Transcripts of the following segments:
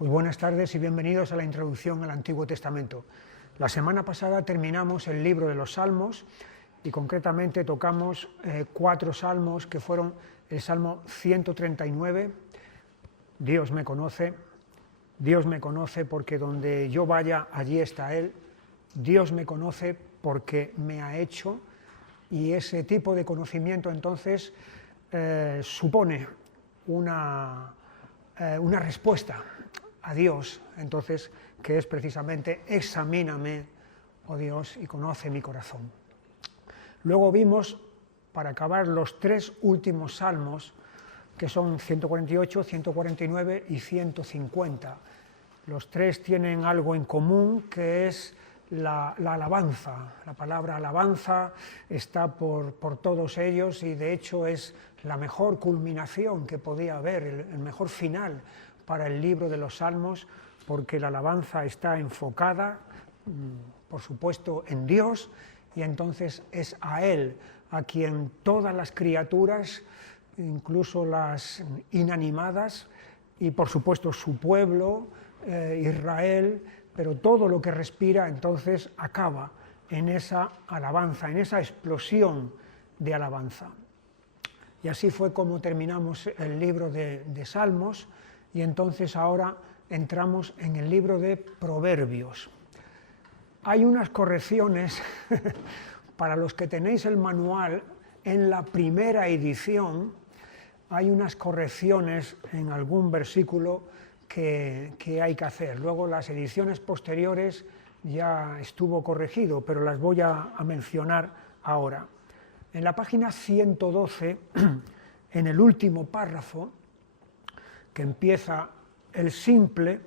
Pues buenas tardes y bienvenidos a la introducción al Antiguo Testamento. La semana pasada terminamos el libro de los Salmos y concretamente tocamos 4 salmos que fueron el Salmo 139, Dios me conoce porque donde yo vaya, allí está Él, Dios me conoce porque me ha hecho, y ese tipo de conocimiento entonces supone una respuesta a Dios, entonces, que es precisamente examíname, oh Dios, y conoce mi corazón. Luego vimos, para acabar, los 3 últimos salmos, que son 148, 149 y 150. Los 3 tienen algo en común, que es la alabanza. La palabra alabanza está por todos ellos y de hecho es la mejor culminación que podía haber, el mejor final para el libro de los Salmos, porque la alabanza está enfocada, por supuesto, en Dios, y entonces es a Él a quien todas las criaturas, incluso las inanimadas, y por supuesto su pueblo, Israel, pero todo lo que respira entonces acaba en esa alabanza, en esa explosión de alabanza. Y así fue como terminamos el libro de Salmos, y entonces ahora entramos en el libro de Proverbios. Hay unas correcciones, para los que tenéis el manual, en la primera edición, hay unas correcciones en algún versículo que hay que hacer. Luego las ediciones posteriores ya estuvo corregido, pero las voy a mencionar ahora. En la página 112, en el último párrafo, que empieza el simple,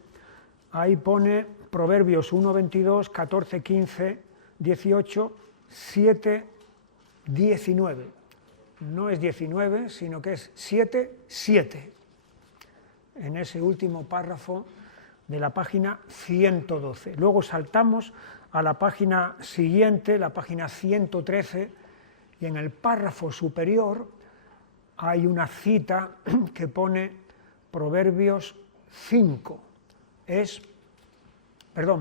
ahí pone Proverbios 1, 22, 14, 15, 18, 7, 19. No es 19, sino que es 7, 7. En ese último párrafo de la página 112. Luego saltamos a la página siguiente, la página 113, y en el párrafo superior hay una cita que pone Proverbios 5,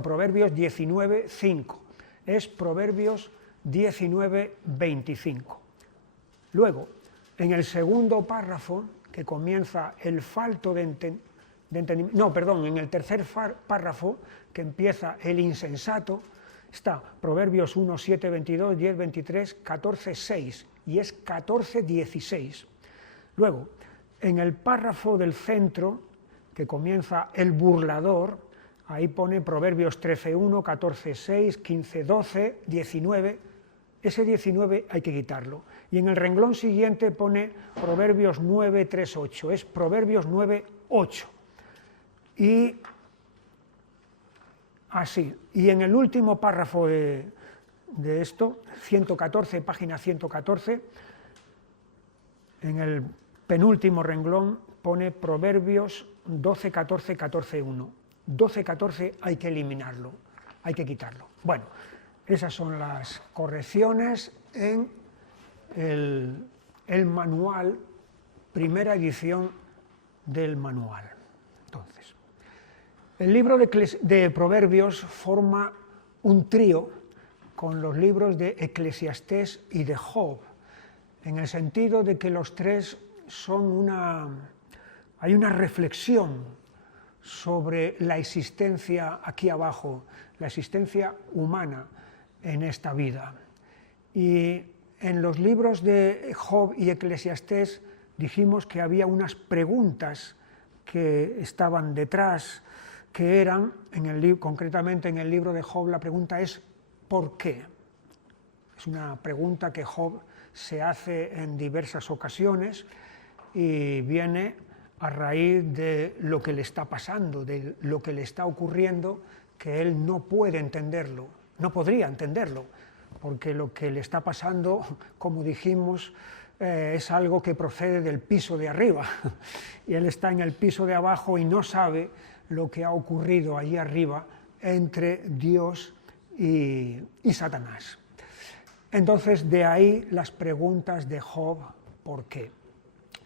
Proverbios 19, 5, es Proverbios 19, 25. Luego, en el segundo párrafo, que comienza el falto de entendimiento, en el tercer párrafo, que empieza el insensato, está Proverbios 1, 7, 22, 10, 23, 14, 6, y es 14, 16. Luego, en el párrafo del centro, que comienza el burlador, ahí pone Proverbios 13, 1, 14, 6, 15, 12, 19, ese 19 hay que quitarlo. Y en el renglón siguiente pone Proverbios 9, 3, 8, es Proverbios 9, 8. Y así, y en el último párrafo de esto, 114, página 114, en el penúltimo renglón pone Proverbios 12, 14, 14, 1. 12, 14 hay que eliminarlo, hay que quitarlo. Bueno, esas son las correcciones en el manual, primera edición del manual. Entonces, el libro de Proverbios forma un trío con los libros de Eclesiastés y de Job, en el sentido de que los 3 son hay una reflexión sobre la existencia aquí abajo, la existencia humana en esta vida. Y en los libros de Job y Eclesiastés dijimos que había unas preguntas que estaban detrás, que eran, concretamente en el libro de Job, la pregunta es ¿por qué? Es una pregunta que Job se hace en diversas ocasiones y viene a raíz de lo que le está pasando, de lo que le está ocurriendo, que él no puede entenderlo, no podría entenderlo, porque lo que le está pasando, como dijimos, es algo que procede del piso de arriba, y él está en el piso de abajo y no sabe lo que ha ocurrido allí arriba entre Dios y Satanás. Entonces, de ahí las preguntas de Job, ¿por qué?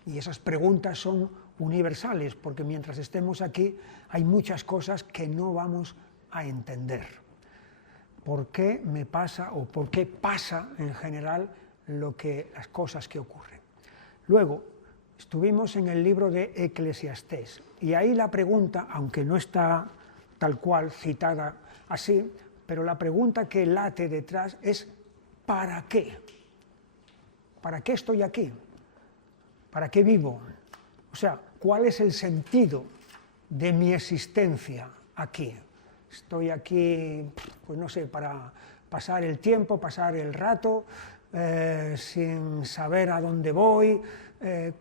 Y esas preguntas son universales, porque mientras estemos aquí hay muchas cosas que no vamos a entender. ¿Por qué me pasa o por qué pasa en general las cosas que ocurren? Luego, estuvimos en el libro de Eclesiastés y ahí la pregunta, aunque no está tal cual citada así, pero la pregunta que late detrás es ¿para qué? ¿Para qué estoy aquí? ¿Para qué vivo? O sea, ¿cuál es el sentido de mi existencia aquí? Estoy aquí, pues no sé, para pasar el tiempo, pasar el rato, sin saber a dónde voy.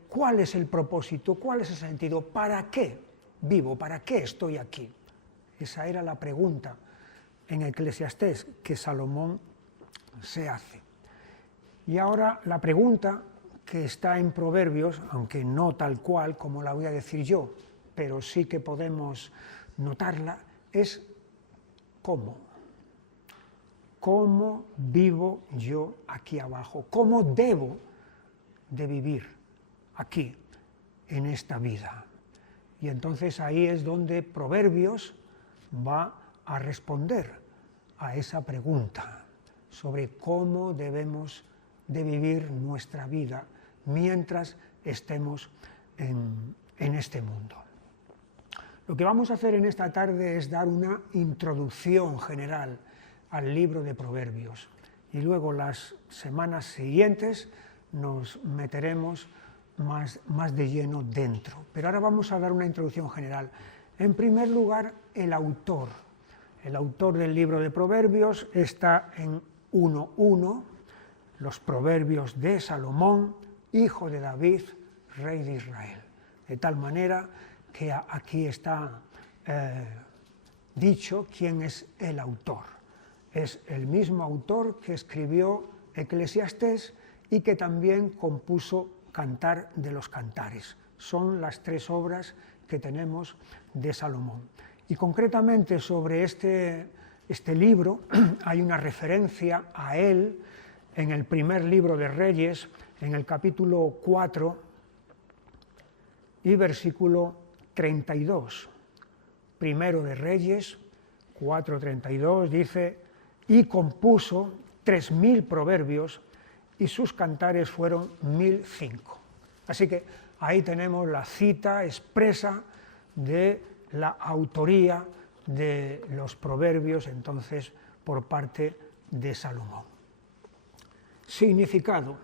¿Cuál es el propósito? ¿Cuál es el sentido? ¿Para qué vivo? ¿Para qué estoy aquí? Esa era la pregunta en Eclesiastés que Salomón se hace. Y ahora la pregunta que está en Proverbios, aunque no tal cual como la voy a decir yo, pero sí que podemos notarla, es ¿cómo? ¿Cómo vivo yo aquí abajo? ¿Cómo debo de vivir aquí, en esta vida? Y entonces ahí es donde Proverbios va a responder a esa pregunta sobre cómo debemos de vivir nuestra vida mientras estemos en este mundo. Lo que vamos a hacer en esta tarde es dar una introducción general al libro de Proverbios y luego las semanas siguientes nos meteremos más de lleno dentro. Pero ahora vamos a dar una introducción general. En primer lugar, el autor. El autor del libro de Proverbios está en 1:1, los Proverbios de Salomón, hijo de David, rey de Israel. De tal manera que aquí está dicho quién es el autor. Es el mismo autor que escribió Eclesiastés y que también compuso Cantar de los Cantares. Son las 3 obras que tenemos de Salomón. Y concretamente sobre este libro hay una referencia a él en el primer libro de Reyes, en el capítulo 4 y versículo 32. Primero de Reyes 4:32 dice: y compuso 3000 proverbios y sus cantares fueron 1005. Así que ahí tenemos la cita expresa de la autoría de los proverbios, entonces, por parte de Salomón. Significado.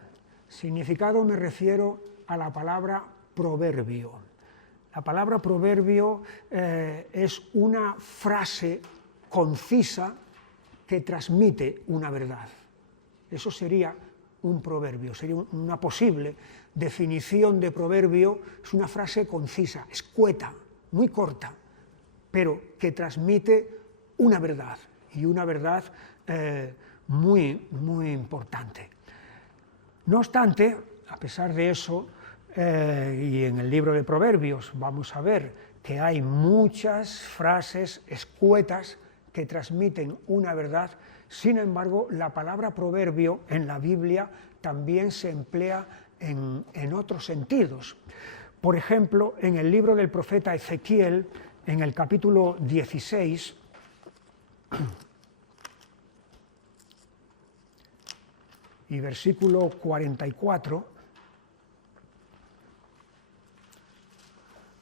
Significado me refiero a la palabra proverbio. La palabra proverbio es una frase concisa que transmite una verdad. Eso sería un proverbio, sería una posible definición de proverbio. Es una frase concisa, escueta, muy corta, pero que transmite una verdad, y una verdad muy, muy importante. No obstante, a pesar de eso, y en el libro de Proverbios vamos a ver que hay muchas frases escuetas que transmiten una verdad. Sin embargo, la palabra proverbio en la Biblia también se emplea en otros sentidos. Por ejemplo, en el libro del profeta Ezequiel, en el capítulo 16, y versículo 44,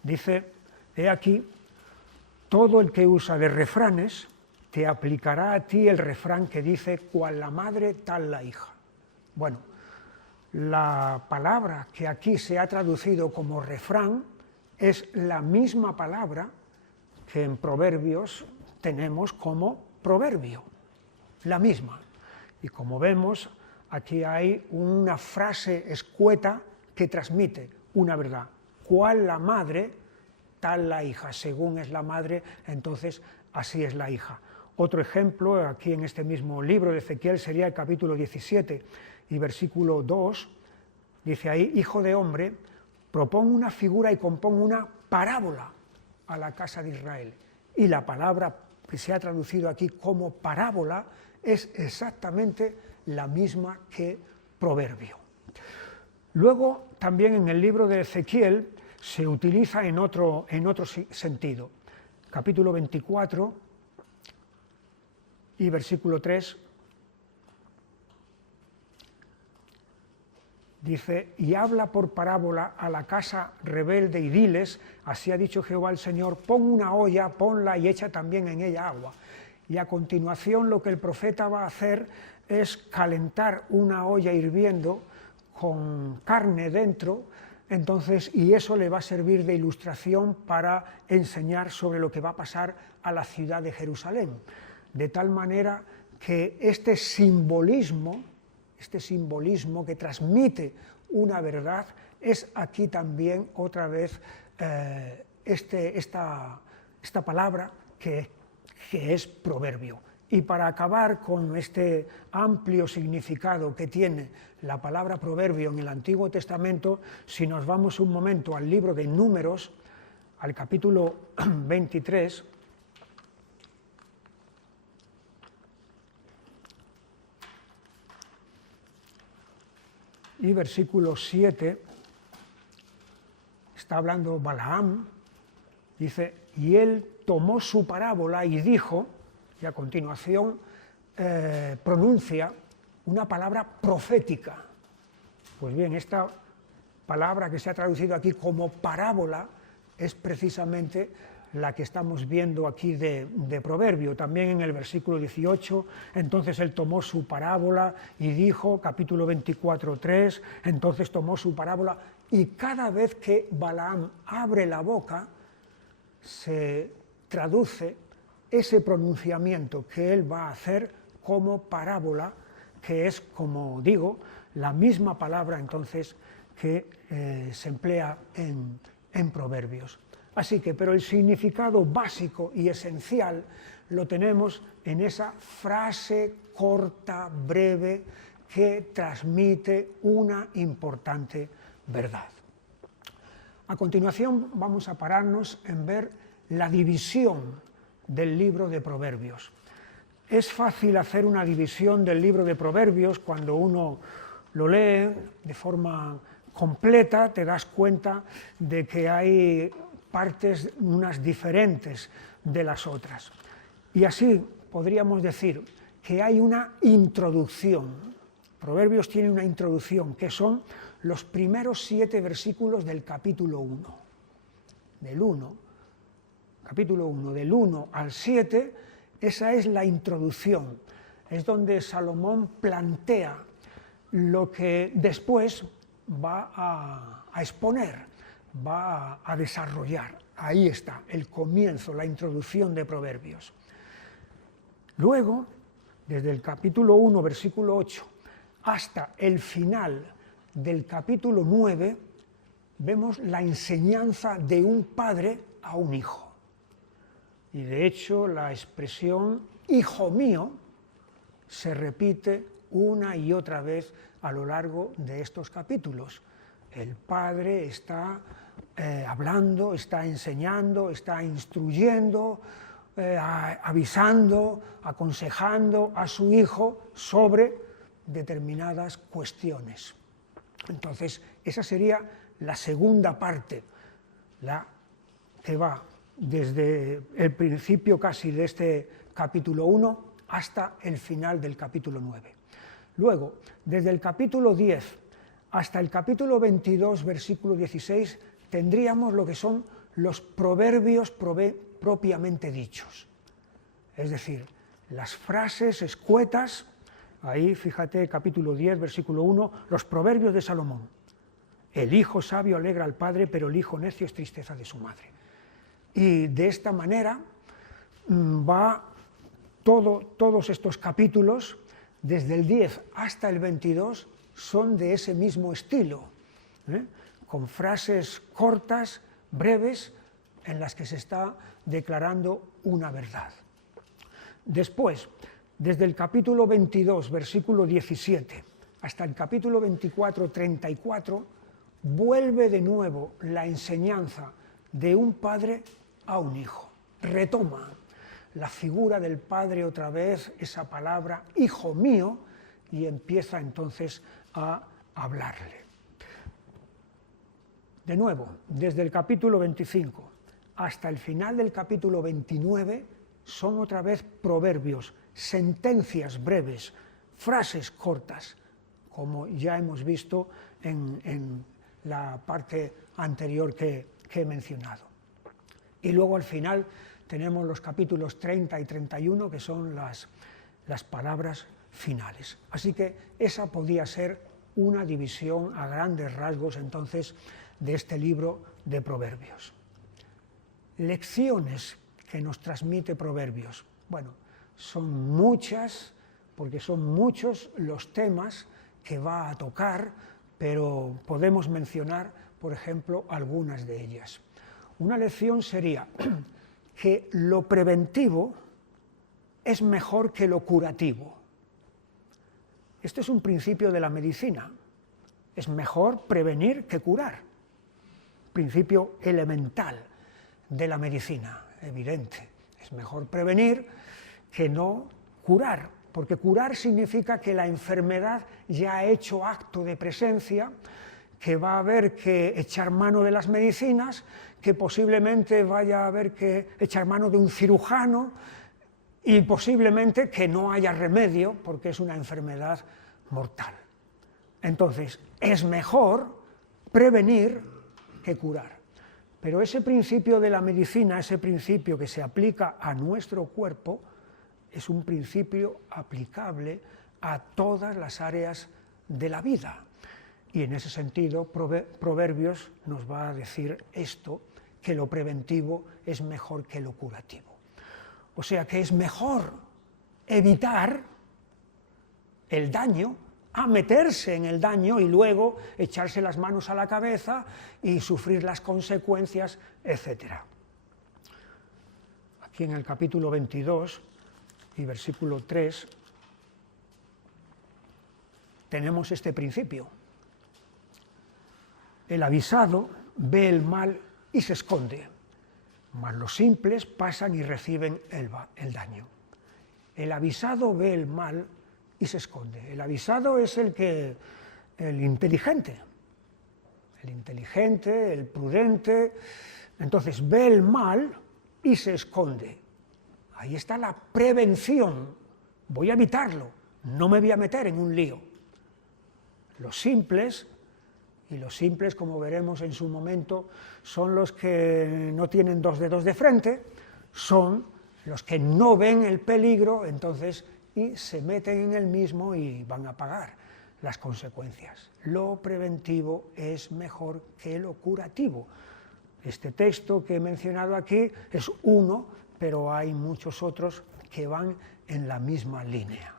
dice: he aquí, todo el que usa de refranes te aplicará a ti el refrán que dice: cual la madre, tal la hija. Bueno, la palabra que aquí se ha traducido como refrán es la misma palabra que en Proverbios tenemos como proverbio, la misma. Y como vemos, aquí hay una frase escueta que transmite una verdad. Cual la madre, tal la hija. Según es la madre, entonces así es la hija. Otro ejemplo, aquí en este mismo libro de Ezequiel, sería el capítulo 17 y versículo 2, dice ahí: hijo de hombre, propón una figura y compón una parábola a la casa de Israel. Y la palabra que se ha traducido aquí como parábola es exactamente la misma que proverbio. Luego, también en el libro de Ezequiel, se utiliza en otro sentido. Capítulo 24 y versículo 3 dice: y habla por parábola a la casa rebelde y diles, así ha dicho Jehová el Señor, pon una olla, ponla y echa también en ella agua. Y a continuación lo que el profeta va a hacer es calentar una olla hirviendo con carne dentro, entonces, y eso le va a servir de ilustración para enseñar sobre lo que va a pasar a la ciudad de Jerusalén. De tal manera que este simbolismo que transmite una verdad, es aquí también otra vez esta palabra que es proverbio. Y para acabar con este amplio significado que tiene la palabra proverbio en el Antiguo Testamento, si nos vamos un momento al libro de Números, al capítulo 23, y versículo 7, está hablando Balaam, dice, y él tomó su parábola y dijo, y a continuación pronuncia una palabra profética. Pues bien, esta palabra que se ha traducido aquí como parábola es precisamente la que estamos viendo aquí de Proverbio. También en el versículo 18, entonces él tomó su parábola y dijo, capítulo 24, 3, entonces tomó su parábola, y cada vez que Balaam abre la boca, se traduce ese pronunciamiento que él va a hacer como parábola, que es, como digo, la misma palabra entonces que se emplea en Proverbios. Así que, pero el significado básico y esencial lo tenemos en esa frase corta, breve, que transmite una importante verdad. A continuación vamos a pararnos en ver la división del libro de Proverbios. Es fácil hacer una división del libro de Proverbios cuando uno lo lee de forma completa, te das cuenta de que hay partes unas diferentes de las otras. Y así podríamos decir que hay una introducción. Proverbios tiene una introducción, que son los primeros 7 versículos del capítulo 1. Capítulo 1, del 1 al 7, esa es la introducción. Es donde Salomón plantea lo que después va a exponer, va a desarrollar. Ahí está el comienzo, la introducción de Proverbios. Luego, desde el capítulo 1, versículo 8, hasta el final del capítulo 9, vemos la enseñanza de un padre a un hijo. Y de hecho, la expresión hijo mío se repite una y otra vez a lo largo de estos capítulos. El padre está hablando, está enseñando, está instruyendo, avisando, aconsejando a su hijo sobre determinadas cuestiones. Entonces, esa sería la segunda parte, la que va desde el principio casi de este capítulo 1 hasta el final del capítulo 9. Luego, desde el capítulo 10 hasta el capítulo 22, versículo 16, tendríamos lo que son los proverbios propiamente dichos. Es decir, las frases escuetas, ahí fíjate, capítulo 10, versículo 1, los proverbios de Salomón. El hijo sabio alegra al padre, pero el hijo necio es tristeza de su madre. Y de esta manera va todos estos capítulos, desde el 10 hasta el 22, son de ese mismo estilo, con frases cortas, breves, en las que se está declarando una verdad. Después, desde el capítulo 22, versículo 17, hasta el capítulo 24, 34, vuelve de nuevo la enseñanza de un padre a un hijo. Retoma la figura del padre otra vez, esa palabra, hijo mío, y empieza entonces a hablarle. De nuevo, desde el capítulo 25 hasta el final del capítulo 29 son otra vez proverbios, sentencias breves, frases cortas, como ya hemos visto en la parte anterior que he mencionado. Y luego al final tenemos los capítulos 30 y 31, que son las palabras finales. Así que esa podía ser una división a grandes rasgos entonces de este libro de Proverbios. Lecciones que nos transmite Proverbios. Bueno, son muchas, porque son muchos los temas que va a tocar, pero podemos mencionar, por ejemplo, algunas de ellas. Una lección sería que lo preventivo es mejor que lo curativo. Este es un principio de la medicina. Es mejor prevenir que curar. Principio elemental de la medicina, evidente. Es mejor prevenir que no curar, porque curar significa que la enfermedad ya ha hecho acto de presencia, que va a haber que echar mano de las medicinas, que posiblemente vaya a haber que echar mano de un cirujano y posiblemente que no haya remedio porque es una enfermedad mortal. Entonces, es mejor prevenir que curar. Pero ese principio de la medicina, ese principio que se aplica a nuestro cuerpo, es un principio aplicable a todas las áreas de la vida. Y en ese sentido, Proverbios nos va a decir esto, que lo preventivo es mejor que lo curativo. O sea que es mejor evitar el daño a meterse en el daño y luego echarse las manos a la cabeza y sufrir las consecuencias, etc. Aquí en el capítulo 22 y versículo 3 tenemos este principio. El avisado ve el mal y se esconde, mas los simples pasan y reciben el daño. El avisado ve el mal y se esconde. El avisado es el inteligente, el prudente, entonces ve el mal y se esconde. Ahí está la prevención, voy a evitarlo, no me voy a meter en un lío. Los simples, como veremos en su momento, son los que no tienen dos dedos de frente, son los que no ven el peligro, entonces y se meten en el mismo y van a pagar las consecuencias. Lo preventivo es mejor que lo curativo. Este texto que he mencionado aquí es uno, pero hay muchos otros que van en la misma línea.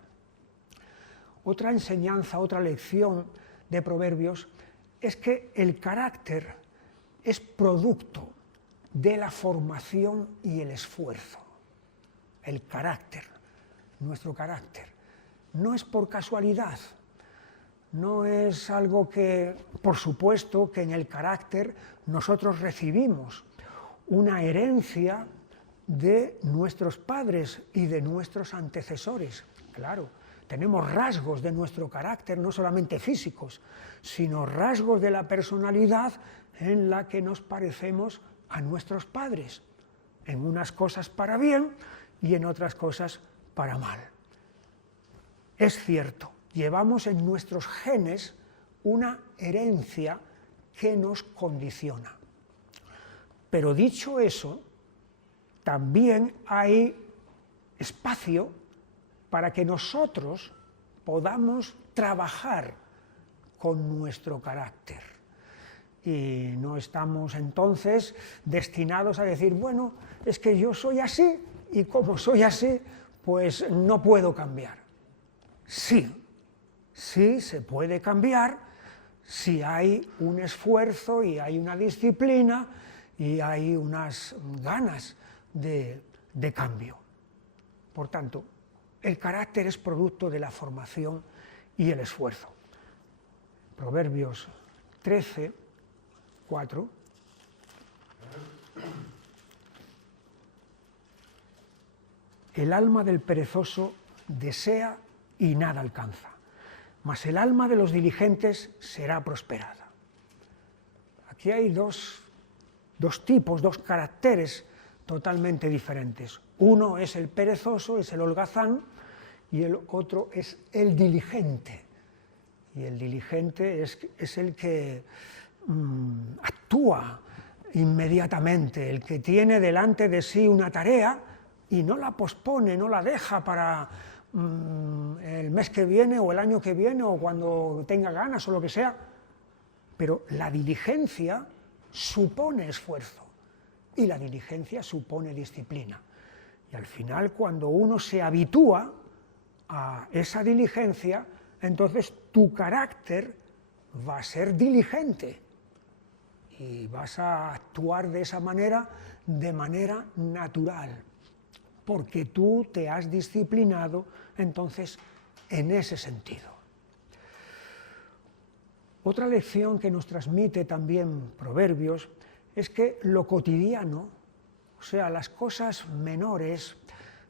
Otra enseñanza, otra lección de Proverbios es que el carácter es producto de la formación y el esfuerzo. El carácter. Nuestro carácter. No es por casualidad, no es algo que, por supuesto, que en el carácter nosotros recibimos una herencia de nuestros padres y de nuestros antecesores. Claro, tenemos rasgos de nuestro carácter, no solamente físicos, sino rasgos de la personalidad en la que nos parecemos a nuestros padres, en unas cosas para bien y en otras cosas para mal. Es cierto, llevamos en nuestros genes una herencia que nos condiciona. Pero dicho eso, también hay espacio para que nosotros podamos trabajar con nuestro carácter. Y no estamos entonces destinados a decir, bueno, es que yo soy así y como soy así, pues no puedo cambiar. Sí se puede cambiar si hay un esfuerzo y hay una disciplina y hay unas ganas de cambio. Por tanto, el carácter es producto de la formación y el esfuerzo. Proverbios 13, 4. El alma del perezoso desea y nada alcanza, mas el alma de los diligentes será prosperada. aquí hay dos tipos, dos caracteres totalmente diferentes. Uno es el perezoso, es el holgazán, y el otro es el diligente. Y el diligente es el que actúa inmediatamente, el que tiene delante de sí una tarea y no la pospone, no la deja para el mes que viene o el año que viene o cuando tenga ganas o lo que sea. Pero la diligencia supone esfuerzo y la diligencia supone disciplina. Y al final, cuando uno se habitúa a esa diligencia, entonces tu carácter va a ser diligente y vas a actuar de esa manera, de manera natural, porque tú te has disciplinado entonces en ese sentido. Otra lección que nos transmite también Proverbios es que lo cotidiano, o sea, las cosas menores,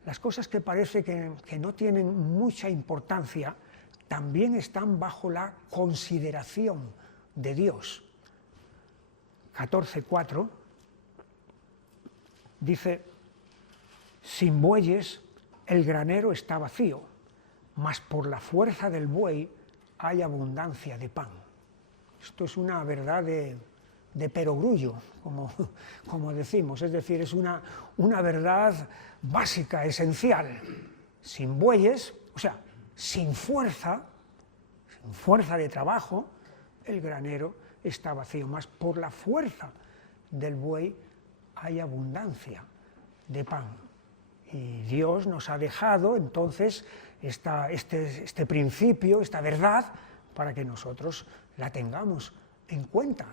las cosas que parece que no tienen mucha importancia, también están bajo la consideración de Dios. 14:4 dice: sin bueyes el granero está vacío, mas por la fuerza del buey hay abundancia de pan. Esto es una verdad de perogrullo, como decimos, es decir, es una verdad básica, esencial. Sin bueyes, o sea, sin fuerza de trabajo, el granero está vacío, mas por la fuerza del buey hay abundancia de pan. Y Dios nos ha dejado entonces este principio, esta verdad, para que nosotros la tengamos en cuenta.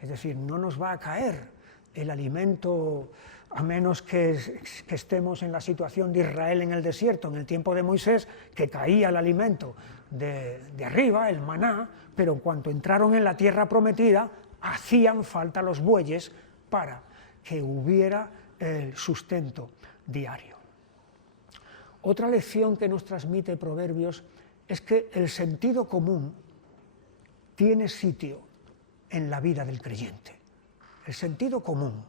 Es decir, no nos va a caer el alimento, a menos que estemos en la situación de Israel en el desierto, en el tiempo de Moisés, que caía el alimento de arriba, el maná, pero en cuanto entraron en la tierra prometida, hacían falta los bueyes para que hubiera el sustento diario. Otra lección que nos transmite Proverbios es que el sentido común tiene sitio en la vida del creyente. El sentido común.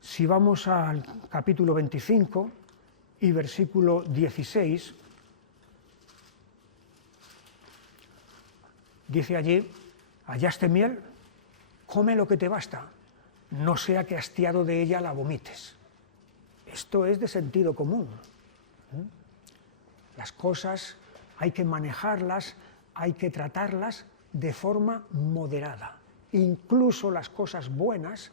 Si vamos al capítulo 25 y versículo 16, dice allí: hallaste miel, come lo que te basta, no sea que hastiado de ella la vomites. Esto es de sentido común. Las cosas hay que manejarlas, hay que tratarlas de forma moderada. Incluso las cosas buenas,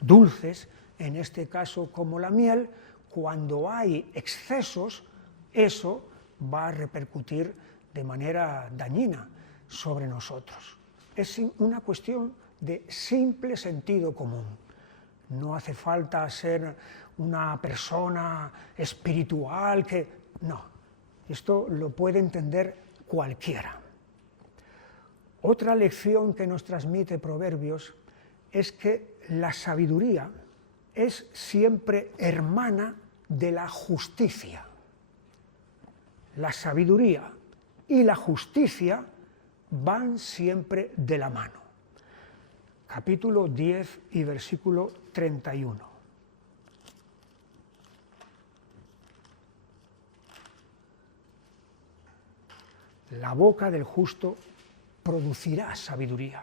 dulces, en este caso como la miel, cuando hay excesos, eso va a repercutir de manera dañina sobre nosotros. Es una cuestión de simple sentido común. No hace falta ser una persona espiritual no, esto lo puede entender cualquiera. Otra lección que nos transmite Proverbios es que la sabiduría es siempre hermana de la justicia. La sabiduría y la justicia van siempre de la mano. Capítulo 10 y versículo 31. La boca del justo producirá sabiduría,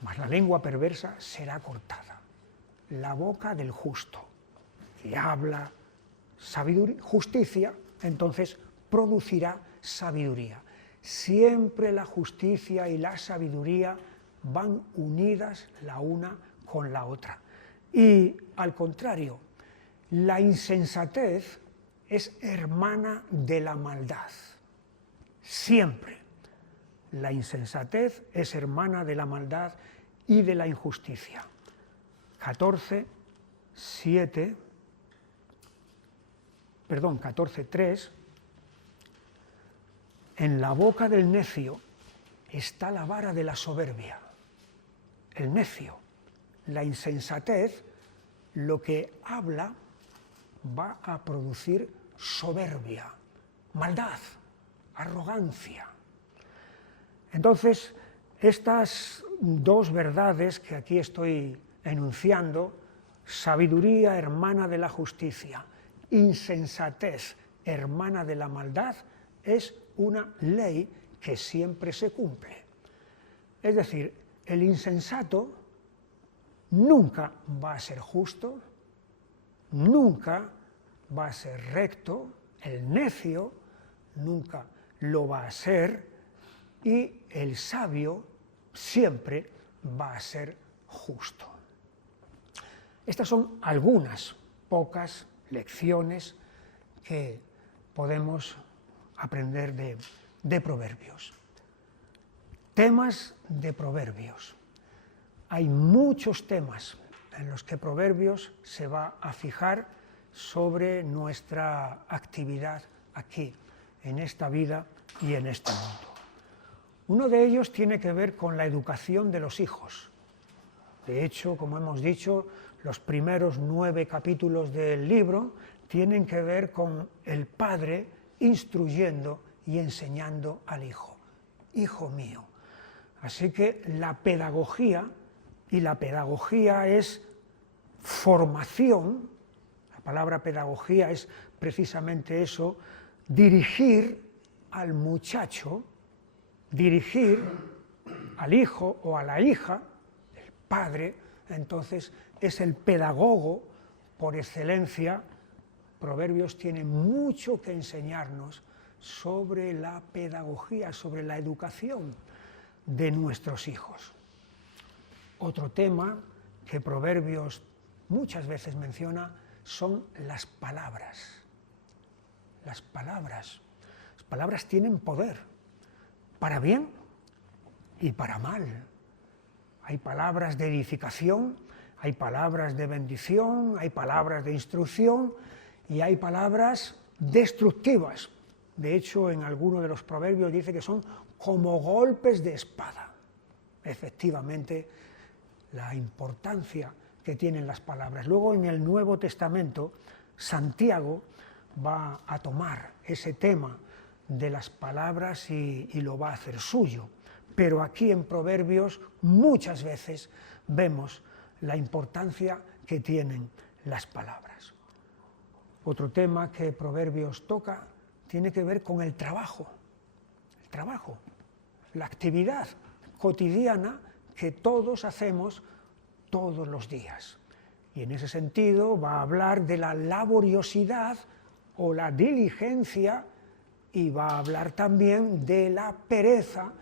mas la lengua perversa será cortada. La boca del justo, que habla sabiduría, justicia, entonces producirá sabiduría. Siempre la justicia y la sabiduría van unidas la una con la otra. Y al contrario, la insensatez es hermana de la maldad. Siempre. La insensatez es hermana de la maldad y de la injusticia. 14:3. En la boca del necio está la vara de la soberbia. El necio, la insensatez, lo que habla va a producir soberbia, maldad, arrogancia. Entonces, Estas dos verdades que aquí estoy enunciando, sabiduría hermana de la justicia, insensatez hermana de la maldad, es una ley que siempre se cumple. Es decir, el insensato nunca va a ser justo, nunca va a ser recto, el necio nunca lo va a ser, y el sabio siempre va a ser justo. Estas son algunas pocas lecciones que podemos aprender de Proverbios. Temas de Proverbios. Hay muchos temas en los que Proverbios se va a fijar sobre nuestra actividad aquí, en esta vida y en este mundo. Uno de ellos tiene que ver con la educación de los hijos. De hecho, como hemos dicho, los primeros 9 capítulos del libro tienen que ver con el padre instruyendo y enseñando al hijo. Hijo mío. Así que la pedagogía, y la pedagogía es formación, la palabra pedagogía es precisamente eso, dirigir al muchacho, dirigir al hijo o a la hija, el padre, entonces es el pedagogo por excelencia. Proverbios tiene mucho que enseñarnos sobre la pedagogía, sobre la educación de nuestros hijos. Otro tema que Proverbios muchas veces menciona son las palabras. Las palabras. Las palabras tienen poder, para bien y para mal. Hay palabras de edificación, hay palabras de bendición, hay palabras de instrucción y hay palabras destructivas. De hecho, en alguno de los proverbios dice que son como golpes de espada. Efectivamente, la importancia que tienen las palabras. Luego, en el Nuevo Testamento, Santiago va a tomar ese tema de las palabras y lo va a hacer suyo. Pero aquí en Proverbios muchas veces vemos la importancia que tienen las palabras. Otro tema que Proverbios toca tiene que ver con el trabajo, la actividad cotidiana que todos hacemos todos los días. Y en ese sentido va a hablar de la laboriosidad o la diligencia y va a hablar también de la pereza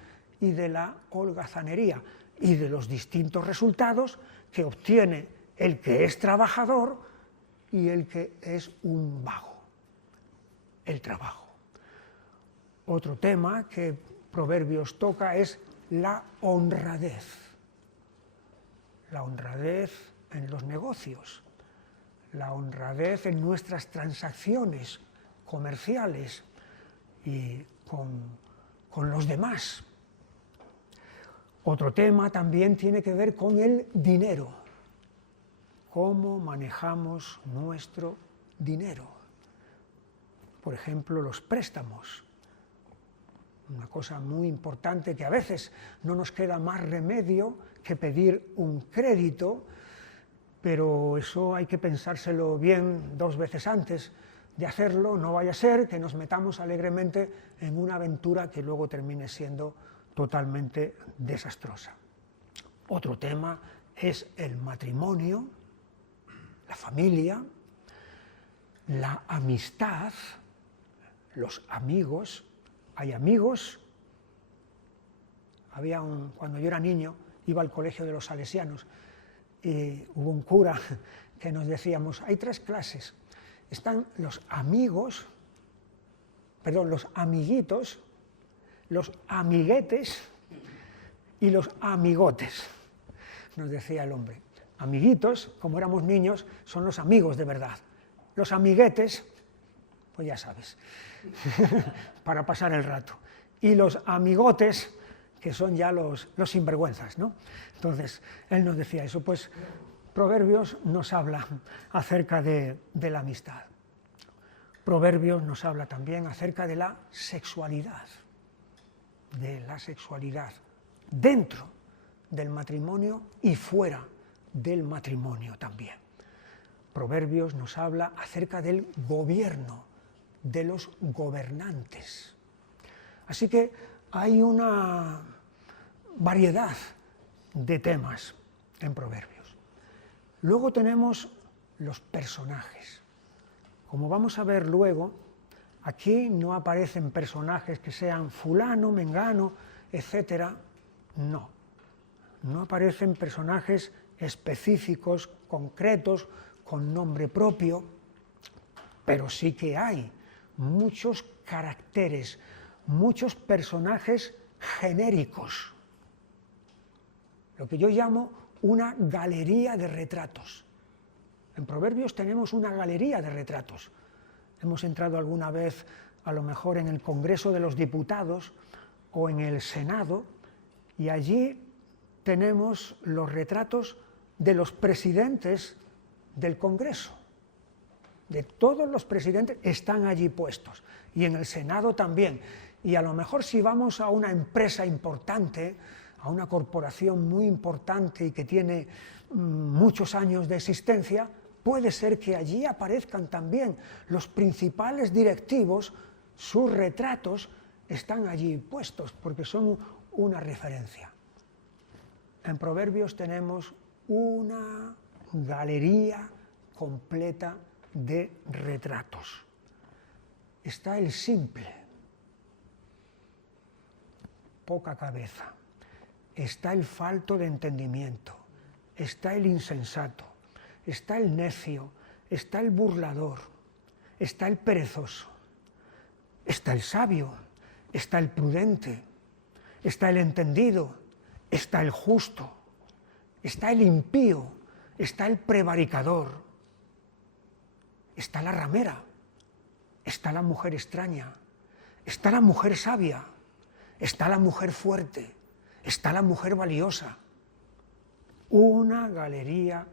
y de la holgazanería y de los distintos resultados que obtiene el que es trabajador y el que es un vago. El trabajo. Otro tema que Proverbios toca es la honradez. La honradez en los negocios, la honradez en nuestras transacciones comerciales y con los demás. Otro tema también tiene que ver con el dinero, cómo manejamos nuestro dinero. Por ejemplo, los préstamos, una cosa muy importante que a veces no nos queda más remedio que pedir un crédito, pero eso hay que pensárselo bien 2 veces antes de hacerlo, no vaya a ser que nos metamos alegremente en una aventura que luego termine siendo totalmente desastrosa. Otro tema es el matrimonio, la familia, la amistad, los amigos. Hay amigos. Cuando yo era niño, iba al colegio de los salesianos y hubo un cura que nos decíamos, hay 3 clases. Están los amigos, los amiguitos, los amiguetes y los amigotes, nos decía el hombre. Amiguitos, como éramos niños, son los amigos de verdad. Los amiguetes, pues ya sabes, para pasar el rato. Y los amigotes, que son ya los sinvergüenzas, ¿no? Entonces, él nos decía eso, pues Proverbios nos habla acerca de la amistad. Proverbios nos habla también acerca de la sexualidad, dentro del matrimonio y fuera del matrimonio también. Proverbios nos habla acerca del gobierno, de los gobernantes. Así que hay una variedad de temas en Proverbios. Luego tenemos los personajes. Como vamos a ver luego, aquí no aparecen personajes que sean fulano, mengano, etcétera. No aparecen personajes específicos, concretos, con nombre propio, pero sí que hay muchos caracteres, muchos personajes genéricos, lo que yo llamo una galería de retratos. En Proverbios tenemos una galería de retratos. Hemos entrado alguna vez, a lo mejor, en el Congreso de los Diputados o en el Senado, y allí tenemos los retratos de los presidentes del Congreso. De todos los presidentes están allí puestos, y en el Senado también. Y a lo mejor si vamos a una empresa importante, a una corporación muy importante y que tiene muchos años de existencia, puede ser que allí aparezcan también los principales directivos, sus retratos están allí puestos, porque son una referencia. En Proverbios tenemos una galería completa de retratos. Está el simple, poca cabeza. Está el falto de entendimiento. Está el insensato. Está el necio. Está el burlador. Está el perezoso. Está el sabio. Está el prudente. Está el entendido. Está el justo. Está el impío. Está el prevaricador. Está la ramera. Está la mujer extraña. Está la mujer sabia. Está la mujer fuerte. Está la mujer valiosa. Una galería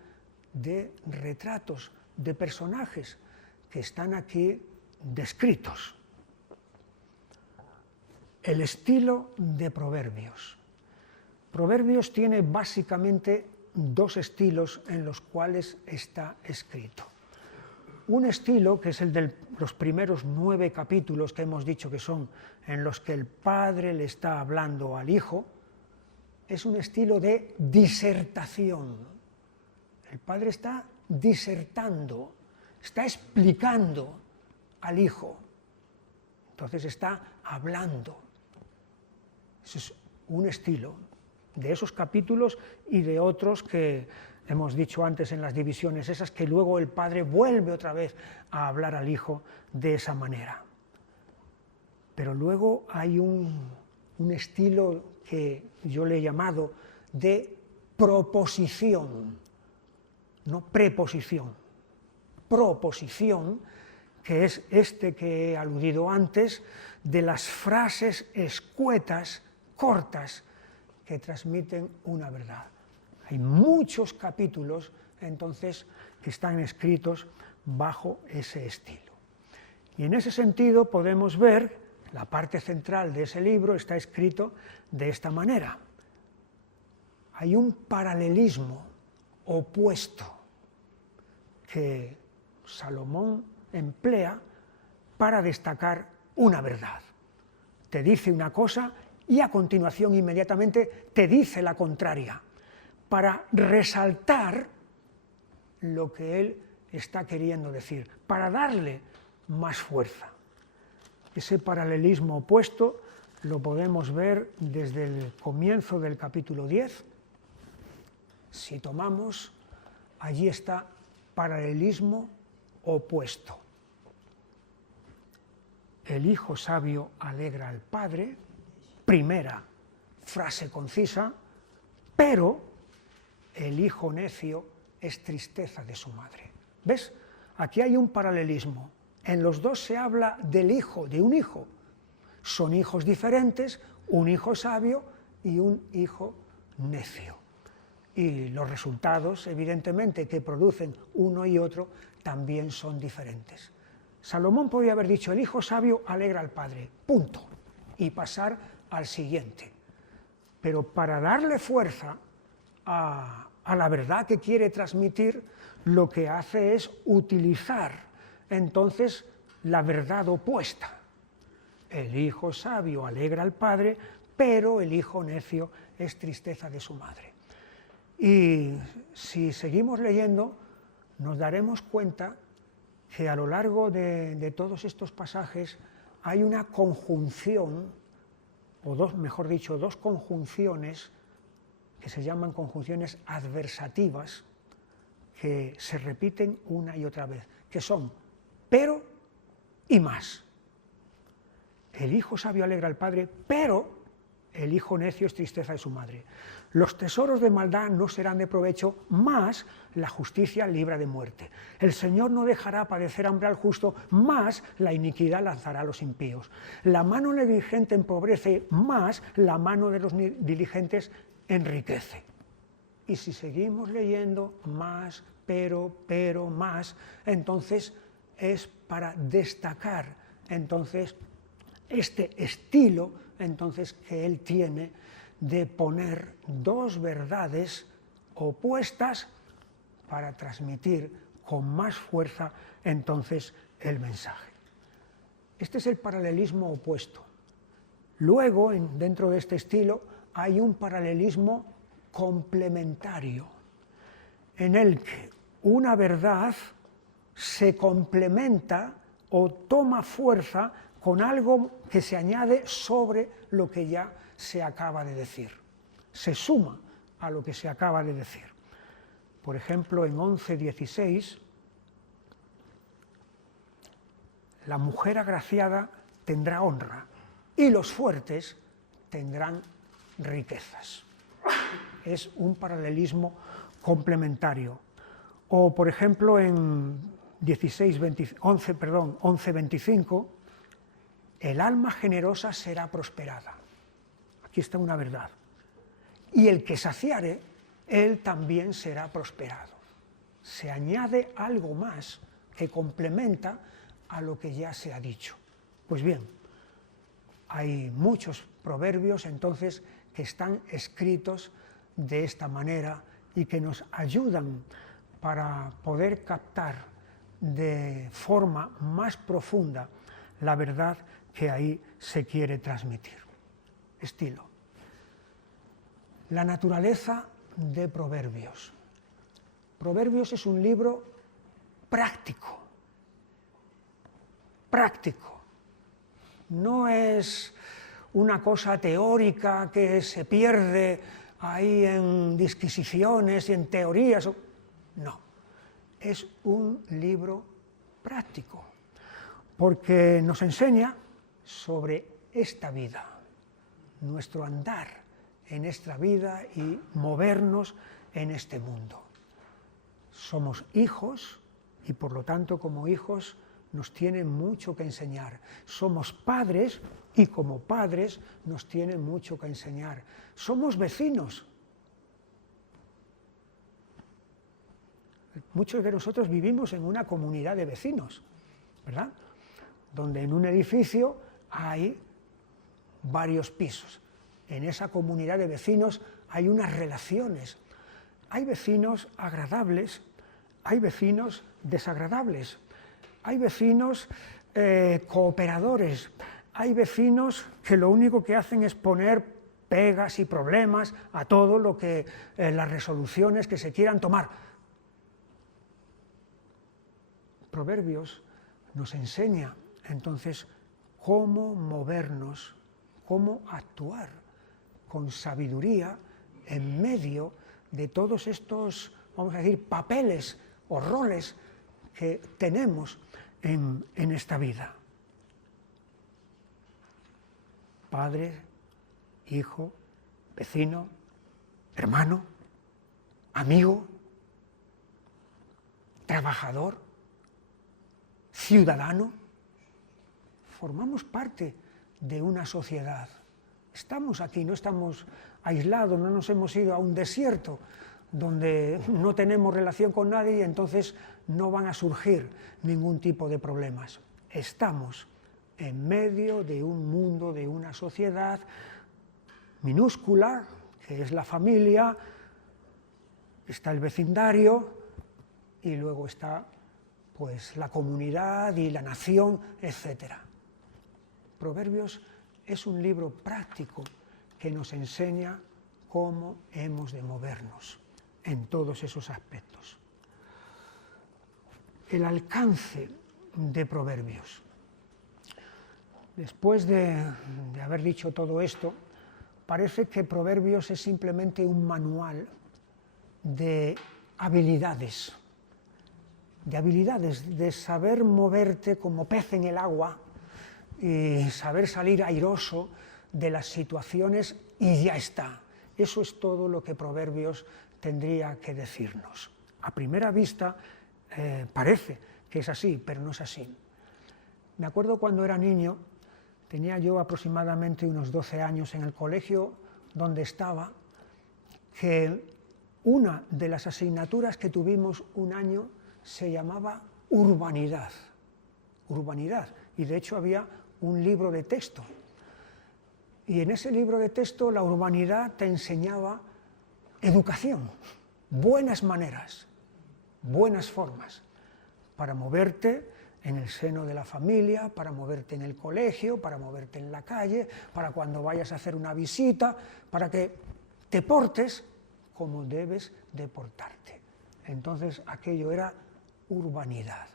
de retratos, de personajes que están aquí descritos. El estilo de Proverbios. Proverbios tiene básicamente dos estilos en los cuales está escrito. Un estilo, que es el de los primeros 9 capítulos que hemos dicho que son en los que el padre le está hablando al hijo, es un estilo de disertación. El padre está disertando, está explicando al hijo. Entonces está hablando. Ese es un estilo de esos capítulos y de otros que hemos dicho antes en las divisiones, esas que luego el padre vuelve otra vez a hablar al hijo de esa manera. Pero luego hay un estilo que yo le he llamado de proposición, no preposición, proposición, que es este que he aludido antes, de las frases escuetas, cortas, que transmiten una verdad. Hay muchos capítulos, entonces, que están escritos bajo ese estilo. Y en ese sentido podemos ver, la parte central de ese libro está escrito de esta manera. Hay un paralelismo opuesto que Salomón emplea para destacar una verdad. Te dice una cosa y a continuación inmediatamente te dice la contraria, para resaltar lo que él está queriendo decir, para darle más fuerza. Ese paralelismo opuesto lo podemos ver desde el comienzo del capítulo 10. Si tomamos, allí está paralelismo opuesto. El hijo sabio alegra al padre, primera frase concisa, pero el hijo necio es tristeza de su madre. ¿Ves? Aquí hay un paralelismo. En los dos se habla del hijo, de un hijo. Son hijos diferentes, un hijo sabio y un hijo necio. Y los resultados, evidentemente, que producen uno y otro también son diferentes. Salomón podría haber dicho, el hijo sabio alegra al padre, punto, y pasar al siguiente. pero para darle fuerza a la verdad que quiere transmitir, lo que hace es utilizar entonces la verdad opuesta. El hijo sabio alegra al padre, pero el hijo necio es tristeza de su madre. Y si seguimos leyendo, nos daremos cuenta que a lo largo de todos estos pasajes hay una conjunción, o dos conjunciones que se llaman conjunciones adversativas, que se repiten una y otra vez, que son pero y más. El hijo sabio alegra al padre, pero el hijo necio es tristeza de su madre. Los tesoros de maldad no serán de provecho, más la justicia libra de muerte. El Señor no dejará padecer hambre al justo, más la iniquidad lanzará a los impíos. La mano negligente empobrece, más la mano de los diligentes enriquece. Y si seguimos leyendo más, pero, más, entonces es para destacar entonces este estilo entonces que él tiene de poner dos verdades opuestas para transmitir con más fuerza entonces el mensaje. Este es el paralelismo opuesto. Luego, dentro de este estilo, hay un paralelismo complementario, en el que una verdad se complementa o toma fuerza con algo que se añade sobre lo que ya se acaba de decir. Se suma a lo que se acaba de decir. Por ejemplo, en 11:16, la mujer agraciada tendrá honra y los fuertes tendrán riquezas. Es un paralelismo complementario. O, por ejemplo, en 11:25, el alma generosa será prosperada. Aquí está una verdad. Y el que saciare, él también será prosperado. Se añade algo más que complementa a lo que ya se ha dicho. Pues bien, hay muchos proverbios entonces que están escritos de esta manera y que nos ayudan para poder captar de forma más profunda la verdad que ahí se quiere transmitir. Estilo. La naturaleza de Proverbios. Proverbios es un libro práctico. Práctico. No es una cosa teórica que se pierde ahí en disquisiciones y en teorías. No. Es un libro práctico, porque nos enseña sobre esta vida, nuestro andar en esta vida y movernos en este mundo. Somos hijos y por lo tanto como hijos nos tienen mucho que enseñar. Somos padres y como padres nos tienen mucho que enseñar. Somos vecinos. Muchos de nosotros vivimos en una comunidad de vecinos, ¿verdad? Donde en un edificio hay varios pisos. En esa comunidad de vecinos hay unas relaciones. Hay vecinos agradables, hay vecinos desagradables, hay vecinos cooperadores, hay vecinos que lo único que hacen es poner pegas y problemas a todo lo que las resoluciones que se quieran tomar. Proverbios nos enseña entonces cómo movernos, cómo actuar con sabiduría en medio de todos estos, vamos a decir, papeles o roles que tenemos en esta vida. Padre, hijo, vecino, hermano, amigo, trabajador, ciudadano. Formamos parte de una sociedad. Estamos aquí, no estamos aislados, no nos hemos ido a un desierto donde no tenemos relación con nadie y entonces no van a surgir ningún tipo de problemas. Estamos en medio de un mundo, de una sociedad minúscula, que es la familia, está el vecindario y luego está pues la comunidad y la nación, etc. Proverbios es un libro práctico que nos enseña cómo hemos de movernos en todos esos aspectos. El alcance de Proverbios. Después de haber dicho todo esto, parece que Proverbios es simplemente un manual de habilidades, de saber moverte como pez en el agua y saber salir airoso de las situaciones y ya está. Eso es todo lo que Proverbios tendría que decirnos. A primera vista parece que es así, pero no es así. Me acuerdo cuando era niño, tenía yo aproximadamente unos 12 años en el colegio donde estaba, que una de las asignaturas que tuvimos un año se llamaba urbanidad. Urbanidad. Y de hecho había un libro de texto. Y en ese libro de texto la urbanidad te enseñaba educación, buenas maneras, buenas formas para moverte en el seno de la familia, para moverte en el colegio, para moverte en la calle, para cuando vayas a hacer una visita, para que te portes como debes de portarte. Entonces aquello era urbanidad.